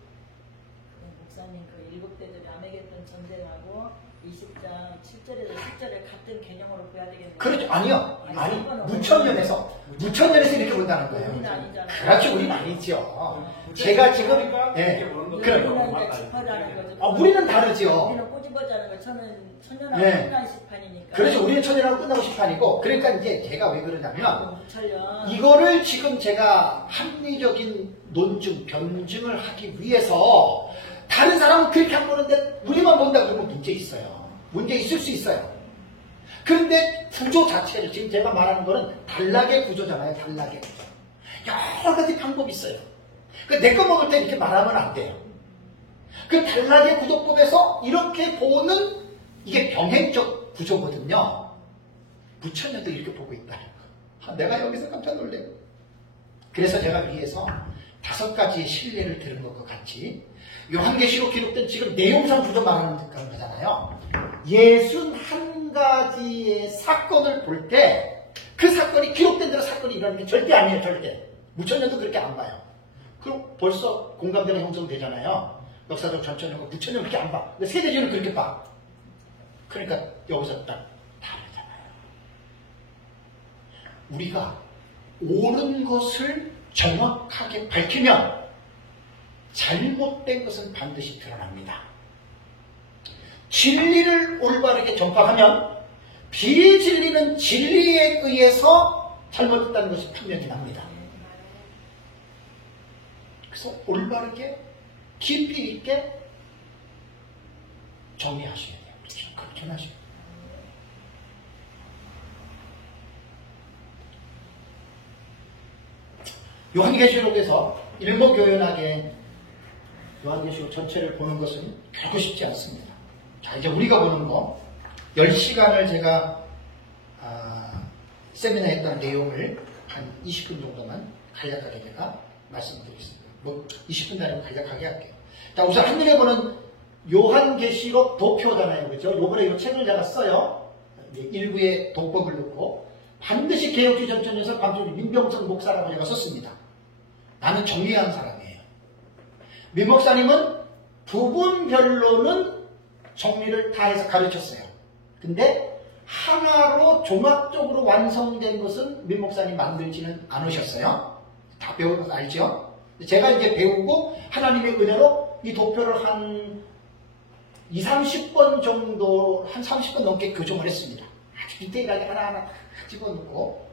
20장 7절에서 10절에 같은 개념으로 봐야 되겠네요. 그렇죠. 아니요. 아니, 무천년에서 이렇게 본다는 거예요. 우리는 아니잖아요. 그렇죠. 우리는 아니죠. 제가 지금, 예. 그럼. 우리는 이제 집화라는 거죠. 우리는 다르죠. 우리는 꼬집어자는 거 천년하고 네. 끝난 시판이니까. 그렇죠. 우리는 천년하고 끝나고 시판이고, 그러니까 이제 제가 왜 그러냐면, 무천년. 이거를 지금 제가 합리적인 논증, 변증을 하기 위해서, 다른 사람은 그렇게 안 보는데, 우리만 본다 그러면 문제 있어요. 문제 있을 수 있어요. 그런데 구조 자체를, 지금 제가 말하는 거는 단락의 구조잖아요. 단락의 구조. 여러 가지 방법이 있어요. 내 거 먹을 때 이렇게 말하면 안 돼요. 그 단락의 구조법에서 이렇게 보는 이게 병행적 구조거든요. 무천년도 이렇게 보고 있다는 거. 내가 여기서 깜짝 놀래요. 그래서 제가 위에서 5가지의 신뢰를 들은 것과 같이 요한계시록 기록된 지금 내용상 구조 말하는 거잖아요. 61가지의 사건을 볼 때 그 사건이 기록된 대로 사건이 일어나는 게 절대 아니에요. 절대. 무천년도 그렇게 안 봐요. 그럼 벌써 공감대가 형성되잖아요. 역사적 전천년과 무천년 그렇게 안 봐. 세대주는 그렇게 봐. 그러니까 여기서 딱 다르잖아요. 우리가 옳은 것을 정확하게 밝히면 잘못된 것은 반드시 드러납니다. 진리를 올바르게 전파하면 비진리는 진리에 의해서 잘못됐다는 것이 판명이 납니다. 그래서 올바르게 깊이 있게 정리하셔야 돼요. 그렇게 전하셔야 돼요. 요한계시록에서 일목요연하게 요한계시록 전체를 보는 것은 결코 쉽지 않습니다. 자, 이제 우리가 보는 거 10시간을 제가 세미나 했던 내용을 한 20분 정도만 간략하게 제가 말씀드리겠습니다. 뭐 20분 단위로 간략하게 할게요. 자, 우선 한눈에 보는 요한계시록 도표잖아요. 그죠? 요번에 이 책을 제가 써요. 일부에 도법을 넣고 반드시 개혁주의 전천에서 방송인 민병성 목사라고 제가 썼습니다. 나는 정리한 사람이에요. 민 목사님은 부분별로는 정리를 다 해서 가르쳤어요. 근데 하나로 종합적으로 완성된 것은 민 목사님 만들지는 않으셨어요. 다 배우는 거 알죠? 제가 이제 배우고 하나님의 은혜로 이 도표를 한 20-30번 정도, 한 30번 넘게 교정을 했습니다. 아주 디테일하게 하나하나 집어넣고,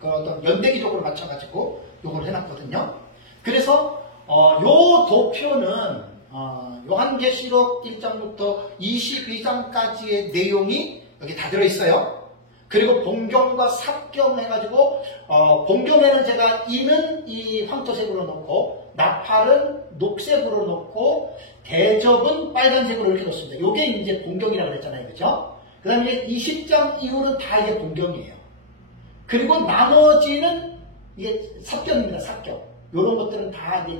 그 어떤 연대기적으로 맞춰가지고 요걸 해놨거든요. 그래서, 요 도표는, 요한계시록 1장부터 22장까지의 내용이 여기 다 들어있어요. 그리고 본경과 삽경 해가지고, 본경에는 제가 이는 이 황토색으로 놓고, 나팔은 녹색으로 놓고, 대접은 빨간색으로 이렇게 놓습니다. 요게 이제 본경이라고 그랬잖아요. 그죠? 그 다음에 20장 이후는 다 이게 본경이에요. 그리고 나머지는 이게 삽경입니다. 삽경. 요런 것들은 다 이제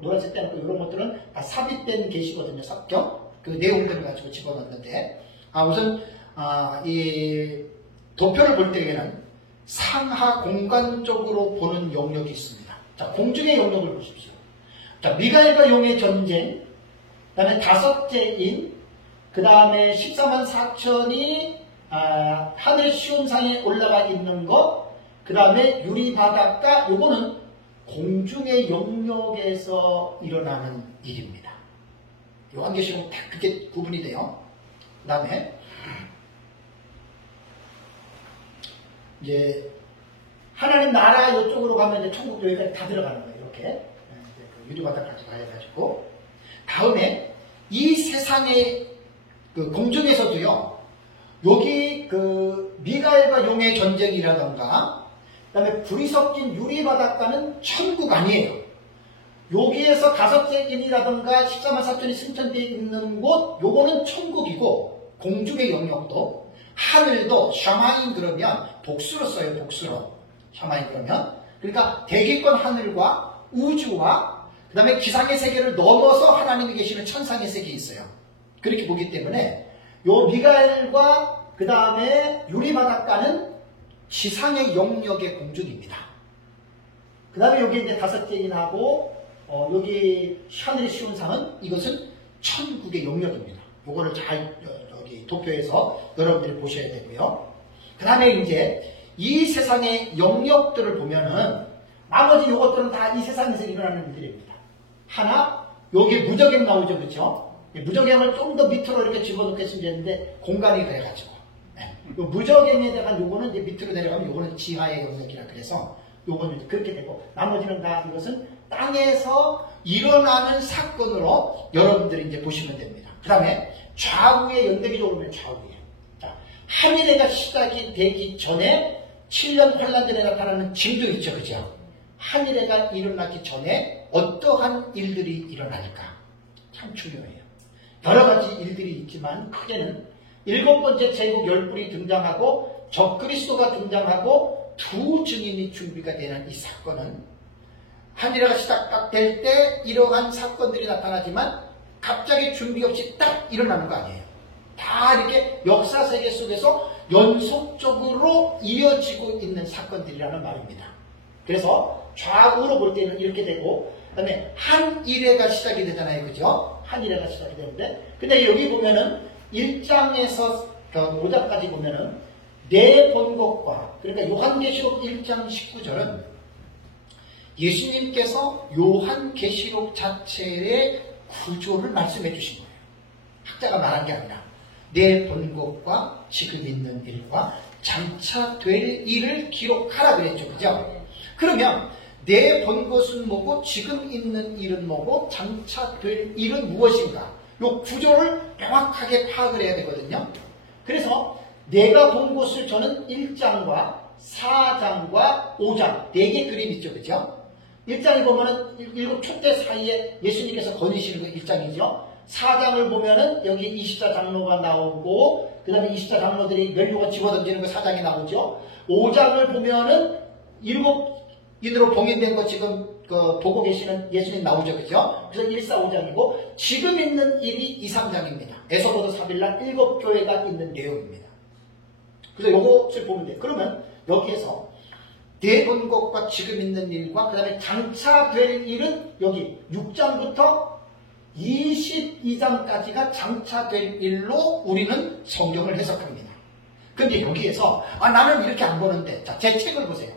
노란색 빼놓고 요런 것들은 다 삽입된 계시거든요. 삽경. 그 내용들을 가지고 집어넣는데, 우선, 이 도표를 볼 때에는 상하 공간적으로 보는 영역이 있습니다. 자, 공중의 영역을 보십시오. 자, 미가엘과 용의 전쟁, 그 다음에 다섯째 인, 그 다음에 14만 4천이 하늘 시온상에 올라가 있는 것, 그 다음에 유리바닷가, 요거는 공중의 영역에서 일어나는 일입니다. 요한계시록 다 그렇게 구분이 돼요. 그 다음에 이제 하나님 나라 이쪽으로 가면 이제 천국 여기까지 다 들어가는 거예요. 이렇게 유리바닥까지 가해가지고 다음에 이 세상의 그 공중에서도요. 여기 그 미가엘과 용의 전쟁이라던가 그다음에 불이 섞인 유리바닷가는 천국 아니에요. 여기에서 다섯째 인이라던가 14만 4천이 승천되어 있는 곳 요거는 천국이고 공중의 영역도 하늘도 샤마인 그러면 복수로 써요. 복수로. 샤마인 그러면. 그러니까 대기권 하늘과 우주와 그 다음에 기상의 세계를 넘어서 하나님이 계시는 천상의 세계에 있어요. 그렇게 보기 때문에 요 미가엘과 그 다음에 유리바닷가는 지상의 영역의 공중입니다. 그 다음에 여기 이제 다섯째 인하고 여기 하늘의 시온상은 이것은 천국의 영역입니다. 요거를 잘 여기 도표에서 여러분들이 보셔야 되고요. 그 다음에 이제 이 세상의 영역들을 보면은 나머지 이것들은 다 이 세상에서 일어나는 일들입니다. 하나, 여기 무적행 나오죠, 그렇죠? 무적행을 좀 더 밑으로 이렇게 집어넣겠으면 되는데 공간이 그래가지고 무적행에 대한 요거는 이제 밑으로 내려가면 요거는 지하의 영역이라 그래서 요거는 그렇게 되고 나머지는 다 이것은 땅에서 일어나는 사건으로 여러분들이 이제 보시면 됩니다. 그 다음에 좌우에 연대기적으로 보면 좌우에 자, 한일해가 시작이 되기 전에 7년 환란전에 나타나는 징도 있죠, 그죠? 한일해가 일어나기 전에 어떠한 일들이 일어날까? 참 중요해요. 여러 가지 일들이 있지만 크게는 7번째 제국 열불이 등장하고 적그리스도가 등장하고 두 증인이 준비가 되는 이 사건은 한일해가 시작될 때 이러한 사건들이 나타나지만 갑자기 준비 없이 딱 일어나는 거 아니에요. 다 이렇게 역사 세계 속에서 연속적으로 이어지고 있는 사건들이라는 말입니다. 그래서 좌우로 볼 때는 이렇게 되고 그 다음에 한일해가 시작이 되잖아요. 그죠? 한일해가 시작이 되는데 근데 여기 보면은 1장에서 5장까지 보면은 내 본 것과 그러니까 요한계시록 1장 19절은 예수님께서 요한계시록 자체의 구조를 말씀해 주신 거예요. 학자가 말한 게 아니라 내 본 것과 지금 있는 일과 장차 될 일을 기록하라 그랬죠. 그죠? 그러면 내 본 것은 뭐고 지금 있는 일은 뭐고 장차 될 일은 무엇인가? 요 구조를 명확하게 파악을 해야 되거든요. 그래서 내가 본 것을 저는 1장과 4장과 5장 4개 그림 있죠. 그죠? 1장을 보면은 7 촛대 사이에 예수님께서 거니시는 거 1장이죠. 4장을 보면은 여기 20자 장로가 나오고 그 다음에 20자 장로들이 멸류관 집어던지는 거 4장이 나오죠. 5장을 보면은 7인으로 봉인된 거 지금 보고 계시는 예수님 나오죠. 그죠? 그래서 1, 4, 5장이고 지금 있는 일이 2, 3장입니다. 에서부터 3일날 7교회가 있는 내용입니다. 그래서 요것을 보면 돼요. 그러면 여기에서 내 본 것과 지금 있는 일과 그 다음에 장차 될 일은 여기 6장부터 22장까지가 장차 될 일로 우리는 성경을 해석합니다. 근데 여기에서 나는 이렇게 안 보는데 자, 제 책을 보세요.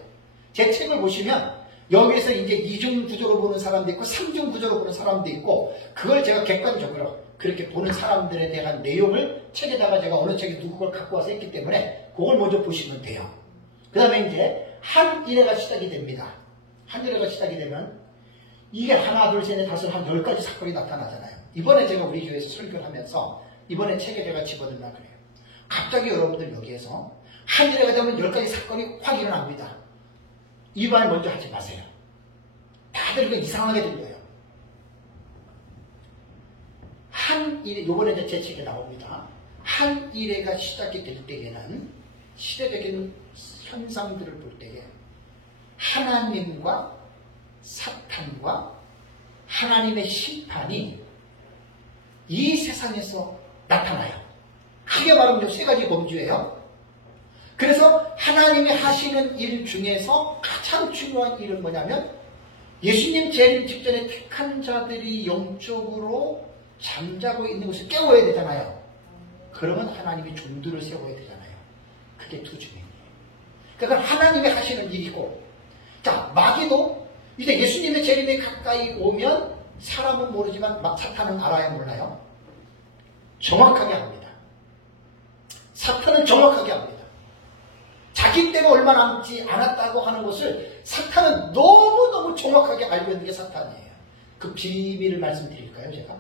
제 책을 보시면 여기에서 이제 2중 구조로 보는 사람도 있고 3중 구조로 보는 사람도 있고 그걸 제가 객관적으로 그렇게 보는 사람들에 대한 내용을 책에다가 제가 어느 책에 누구 걸 갖고 와서 했기 때문에 그걸 먼저 보시면 돼요. 그 다음에 이제 한일해가 시작이 됩니다. 한일해가 시작이 되면 이게 하나, 둘, 셋, 넷, 다섯, 한 10가지 사건이 나타나잖아요. 이번에 제가 우리 교회에서 설교를 하면서 이번에 책에 제가 집어넣으려 그래요. 갑자기 여러분들 여기에서 한일해가 되면 10가지 사건이 확 일어납니다. 이 말 먼저 하지 마세요. 다들 이거 이상하게 들려요. 한일해, 요번에 제 책에 나옵니다. 한일해가 시작이 될 때에는 시대적인 현상들을 볼 때에 하나님과 사탄과 하나님의 심판이 이 세상에서 나타나요. 크게 말하면 3가지 범주예요. 그래서 하나님이 하시는 일 중에서 가장 중요한 일은 뭐냐면 예수님 재림 직전에 택한 자들이 영적으로 잠자고 있는 것을 깨워야 되잖아요. 그러면 하나님이 종들을 세워야 되잖아요. 그게 두 중요해요. 그러니까 하나님이 하시는 일이고 자 마귀도 이제 예수님의 재림에 가까이 오면 사람은 모르지만 사탄은 알아야 몰라요. 정확하게 합니다. 사탄은 정확하게 합니다. 자기 때문에 얼마 남지 않았다고 하는 것을 사탄은 너무너무 정확하게 알고 있는 게 사탄이에요. 그 비밀을 말씀드릴까요, 제가?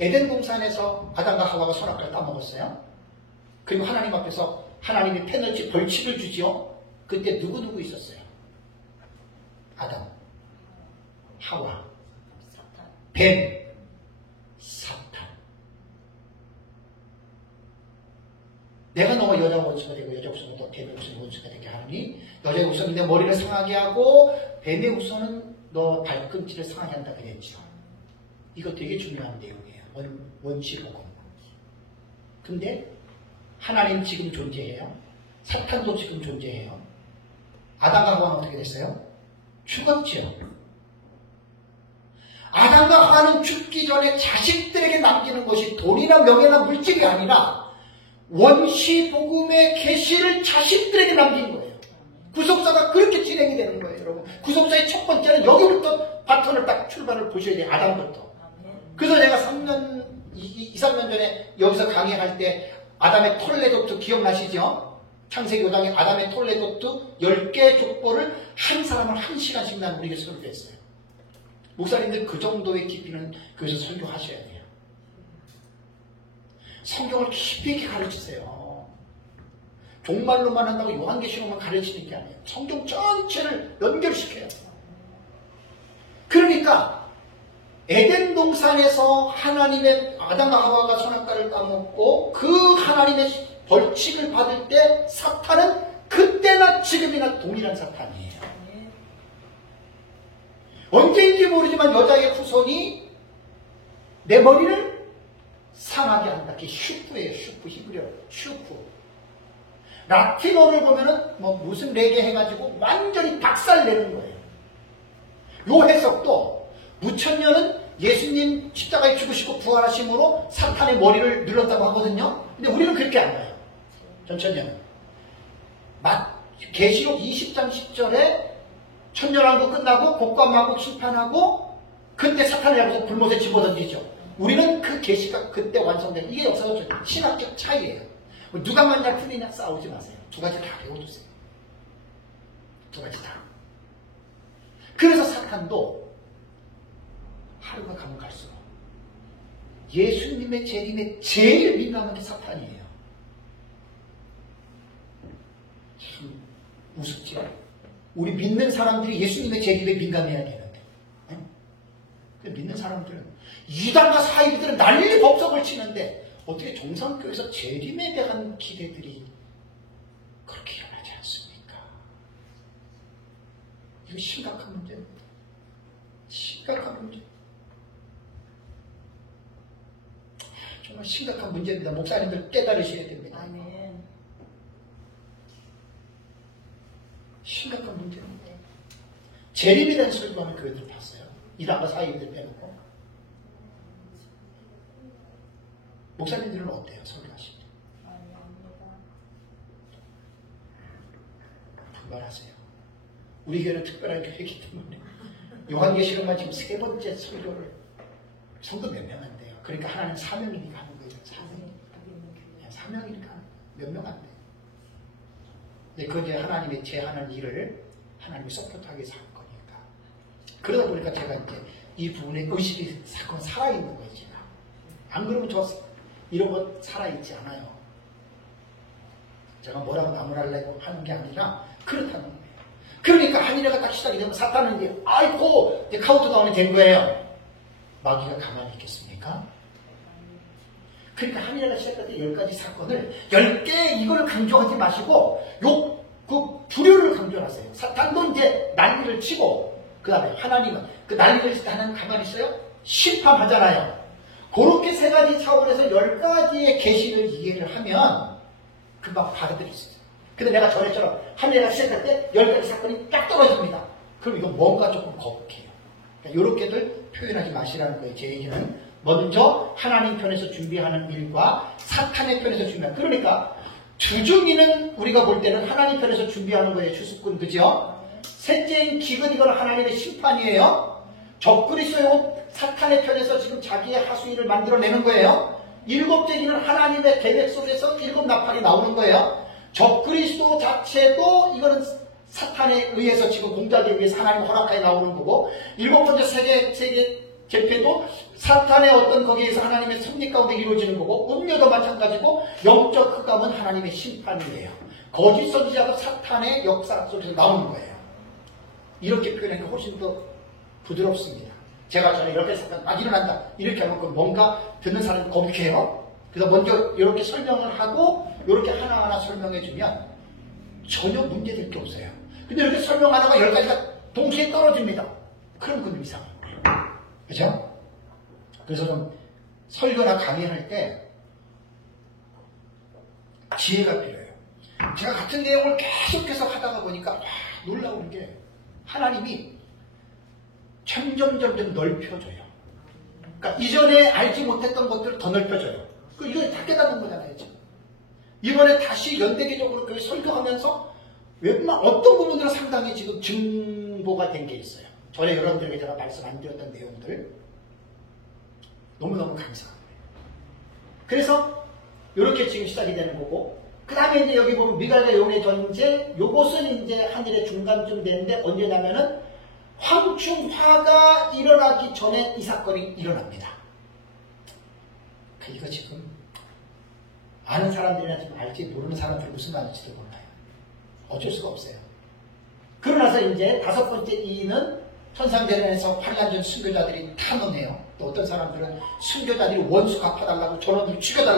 에덴 동산에서 아담과 하와가 선악과를 따먹었어요. 그리고 하나님 앞에서 하나님이 페널티 벌칙을 주지요. 그때 누구 있었어요? 아담, 하와, 뱀, 사탄. 내가 너가 여자 원수가 되고 여자 우선은 또 뱀의 우선 원수가 되게 하니 여자의 우선은 내 머리를 상하게 하고 뱀의 우선은 너 발꿈치를 상하게 한다 그랬죠. 이거 되게 중요한 내용이에요. 원칙하고. 근데 하나님 지금 존재해요. 사탄도 지금 존재해요. 아담과 하와는 어떻게 됐어요? 죽었죠. 아담과 하와는 죽기 전에 자식들에게 남기는 것이 돈이나 명예나 물질이 아니라 원시 복음의 계시를 자식들에게 남긴 거예요. 구속사가 그렇게 진행이 되는 거예요, 여러분. 구속사의 첫 번째는 여기부터 바톤을 딱 출발을 보셔야 돼요, 아담부터. 그래서 제가 2, 3년 전에 여기서 강의할 때 아담의 톨레도트 기억나시죠? 창세기 5장에 아담의 톨레도트 10개의 족보를 한 사람을 1시간씩 난 우리에게 설교했어요. 목사님들 그 정도의 깊이는 교회에서 설교하셔야 돼요. 성경을 깊이 있게 가르치세요. 종말로만 한다고 요한계시록만 가르치는 게 아니에요. 성경 전체를 연결시켜요. 그러니까 에덴 동산에서 하나님의 아담과 하와가 선악과를 따먹고 그 하나님의 벌칙을 받을 때 사탄은 그때나 지금이나 동일한 사탄이에요. 언제인지 모르지만 여자의 후손이 내 머리를 상하게 한다. 그게 슈프예요. 슈프, 히브리어 슈프. 라틴어를 보면은 뭐 무슨 레게 해가지고 완전히 박살내는 거예요. 요 해석도 무천년은 예수님 십자가에 죽으시고 부활하심으로 사탄의 머리를 눌렀다고 하거든요. 근데 우리는 그렇게 안 봐요. 전천년은. 계시록 20장 10절에 천년왕국 끝나고 곡관만국 심판하고 그때 사탄을 잡아서 불못에 집어던지죠. 우리는 그 계시가 그때 완성된 이게 역사적 신학적 차이예요. 누가 먼저 틀리냐 싸우지 마세요. 두 가지 다 배워두세요. 두 가지 다. 그래서 사탄도 하루가 가면 갈수록 예수님의 재림에 제일 민감한 게 사탄이에요. 참 우습지. 우리 믿는 사람들이 예수님의 재림에 민감해야 되는데 믿는 사람들은 이단과 사이비들은 난리 법석을 치는데 어떻게 정상교회에서 재림에 대한 기대들이 그렇게 일어나지 않습니까? 이거 심각한 문제입니다. 심각한 문제. 정말 심각한 문제입니다. 목사님들 깨달으셔야 됩니다. 아멘. 심각한 문제입니다. 재림에 대한 설교하는 교회들 봤어요. 이단과 사이비들 빼놓고. 목사님들은 어때요? 설교하실 때? 분발하세요. 우리 교회는 특별한 교회이기 때문에 요한계시록만 지금 3번째 설교를 성도 몇 명 안 돼요. 그러니까 하나님 사명이니까 하는 거예요. 사명이니까 몇 명 안 돼요. 근데 그 이제 하나님의 제안한 일을 하나님이 서포트하기 위해서 한 거니까. 그러다 보니까 제가 이제 이 부분에 의식이 사건 살아있는 거예요. 안 그러면 저 이런 거 살아있지 않아요. 제가 뭐라고 나무랄래고 하는 게 아니라 그렇다는 거예요. 그러니까 한일회가 딱 시작이 되면 사탄은 이제 아이고 이제 카운트다운이 된 거예요. 마귀가 가만히 있겠습니까? 그러니까 한일회가 시작할 때 10가지 사건을 10개 이걸 강조하지 마시고 그 주류를 강조하세요. 사탄도 이제 난리를 치고 그 다음에 하나님은 그 난리를 칠 때 하나님 가만히 있어요? 심판하잖아요. 그렇게 3가지 차원에서 10가지의 계시를 이해를 하면 금방 받아들일 수 있어요. 근데 내가 전에처럼 한일회가 시작할 때 10가지 사건이 딱 떨어집니다. 그럼 이건 뭔가 조금 거북해요. 그러니까 이렇게들 표현하지 마시라는 거예요. 제 얘기는 먼저 하나님 편에서 준비하는 일과 사탄의 편에서 준비하는. 그러니까 주중이는 우리가 볼 때는 하나님 편에서 준비하는 거예요. 추수꾼, 그죠? 셋째인 기근, 이건 하나님의 심판이에요. 적그리스도의 사탄의 편에서 지금 자기의 하수인을 만들어내는 거예요. 7째기는 하나님의 계획 속에서 7 나팔이 나오는 거예요. 적그리스도 자체도 이거는 사탄에 의해서 지금 공작에 의해서 하나님 허락하에 나오는 거고, 7번째 세계 재패도 사탄의 어떤 거기에서 하나님의 섭리 가운데 이루어지는 거고, 음료도 마찬가지고, 영적 흑암은 하나님의 심판이에요. 거짓 선지자가 사탄의 역사 속에서 나오는 거예요. 이렇게 표현하니까 훨씬 더 부드럽습니다. 제가 전에 이렇게 사건 막 일어난다 이렇게 하면 뭔가 듣는 사람이 거북해요. 그래서 먼저 이렇게 설명을 하고 이렇게 하나하나 설명해 주면 전혀 문제될 게 없어요. 근데 이렇게 설명하다가 10가지가 동시에 떨어집니다. 그럼 그건 이상한 거예요. 그죠? 그래서 좀 설교나 강의할 때 지혜가 필요해요. 제가 같은 내용을 계속해서 하다가 보니까 놀라운 게 하나님이 점점 넓혀줘요. 그러니까 이전에 알지 못했던 것들을 더 넓혀줘요. 이거 다 깨닫는 거잖아요, 지금. 이번에 다시 연대계적으로 그렇게 설교하면서 어떤 부분으로 상당히 지금 증보가 된 게 있어요. 전에 여러분들에게 제가 말씀 안 드렸던 내용들. 너무너무 감사한 거예요. 그래서 이렇게 지금 시작이 되는 거고, 그 다음에 이제 여기 보면 미갈과 용의 전쟁, 요것은 이제 한일의 중간쯤 되는데 언제냐면은 황충화가 일어나기 전에 이 사건이 일어납니다. 이거 지금 아는 사람들이나 지금 알지 모르는 사람들이 무슨 말인지도 몰라요. 어쩔 수가 없어요. 그러나서 이제 다섯 번째 이는 천상재단에서 환란전 순교자들이 탐험해요. 또 어떤 사람들은 순교자들이 원수 갚아달라고 저놈들 죽여달라고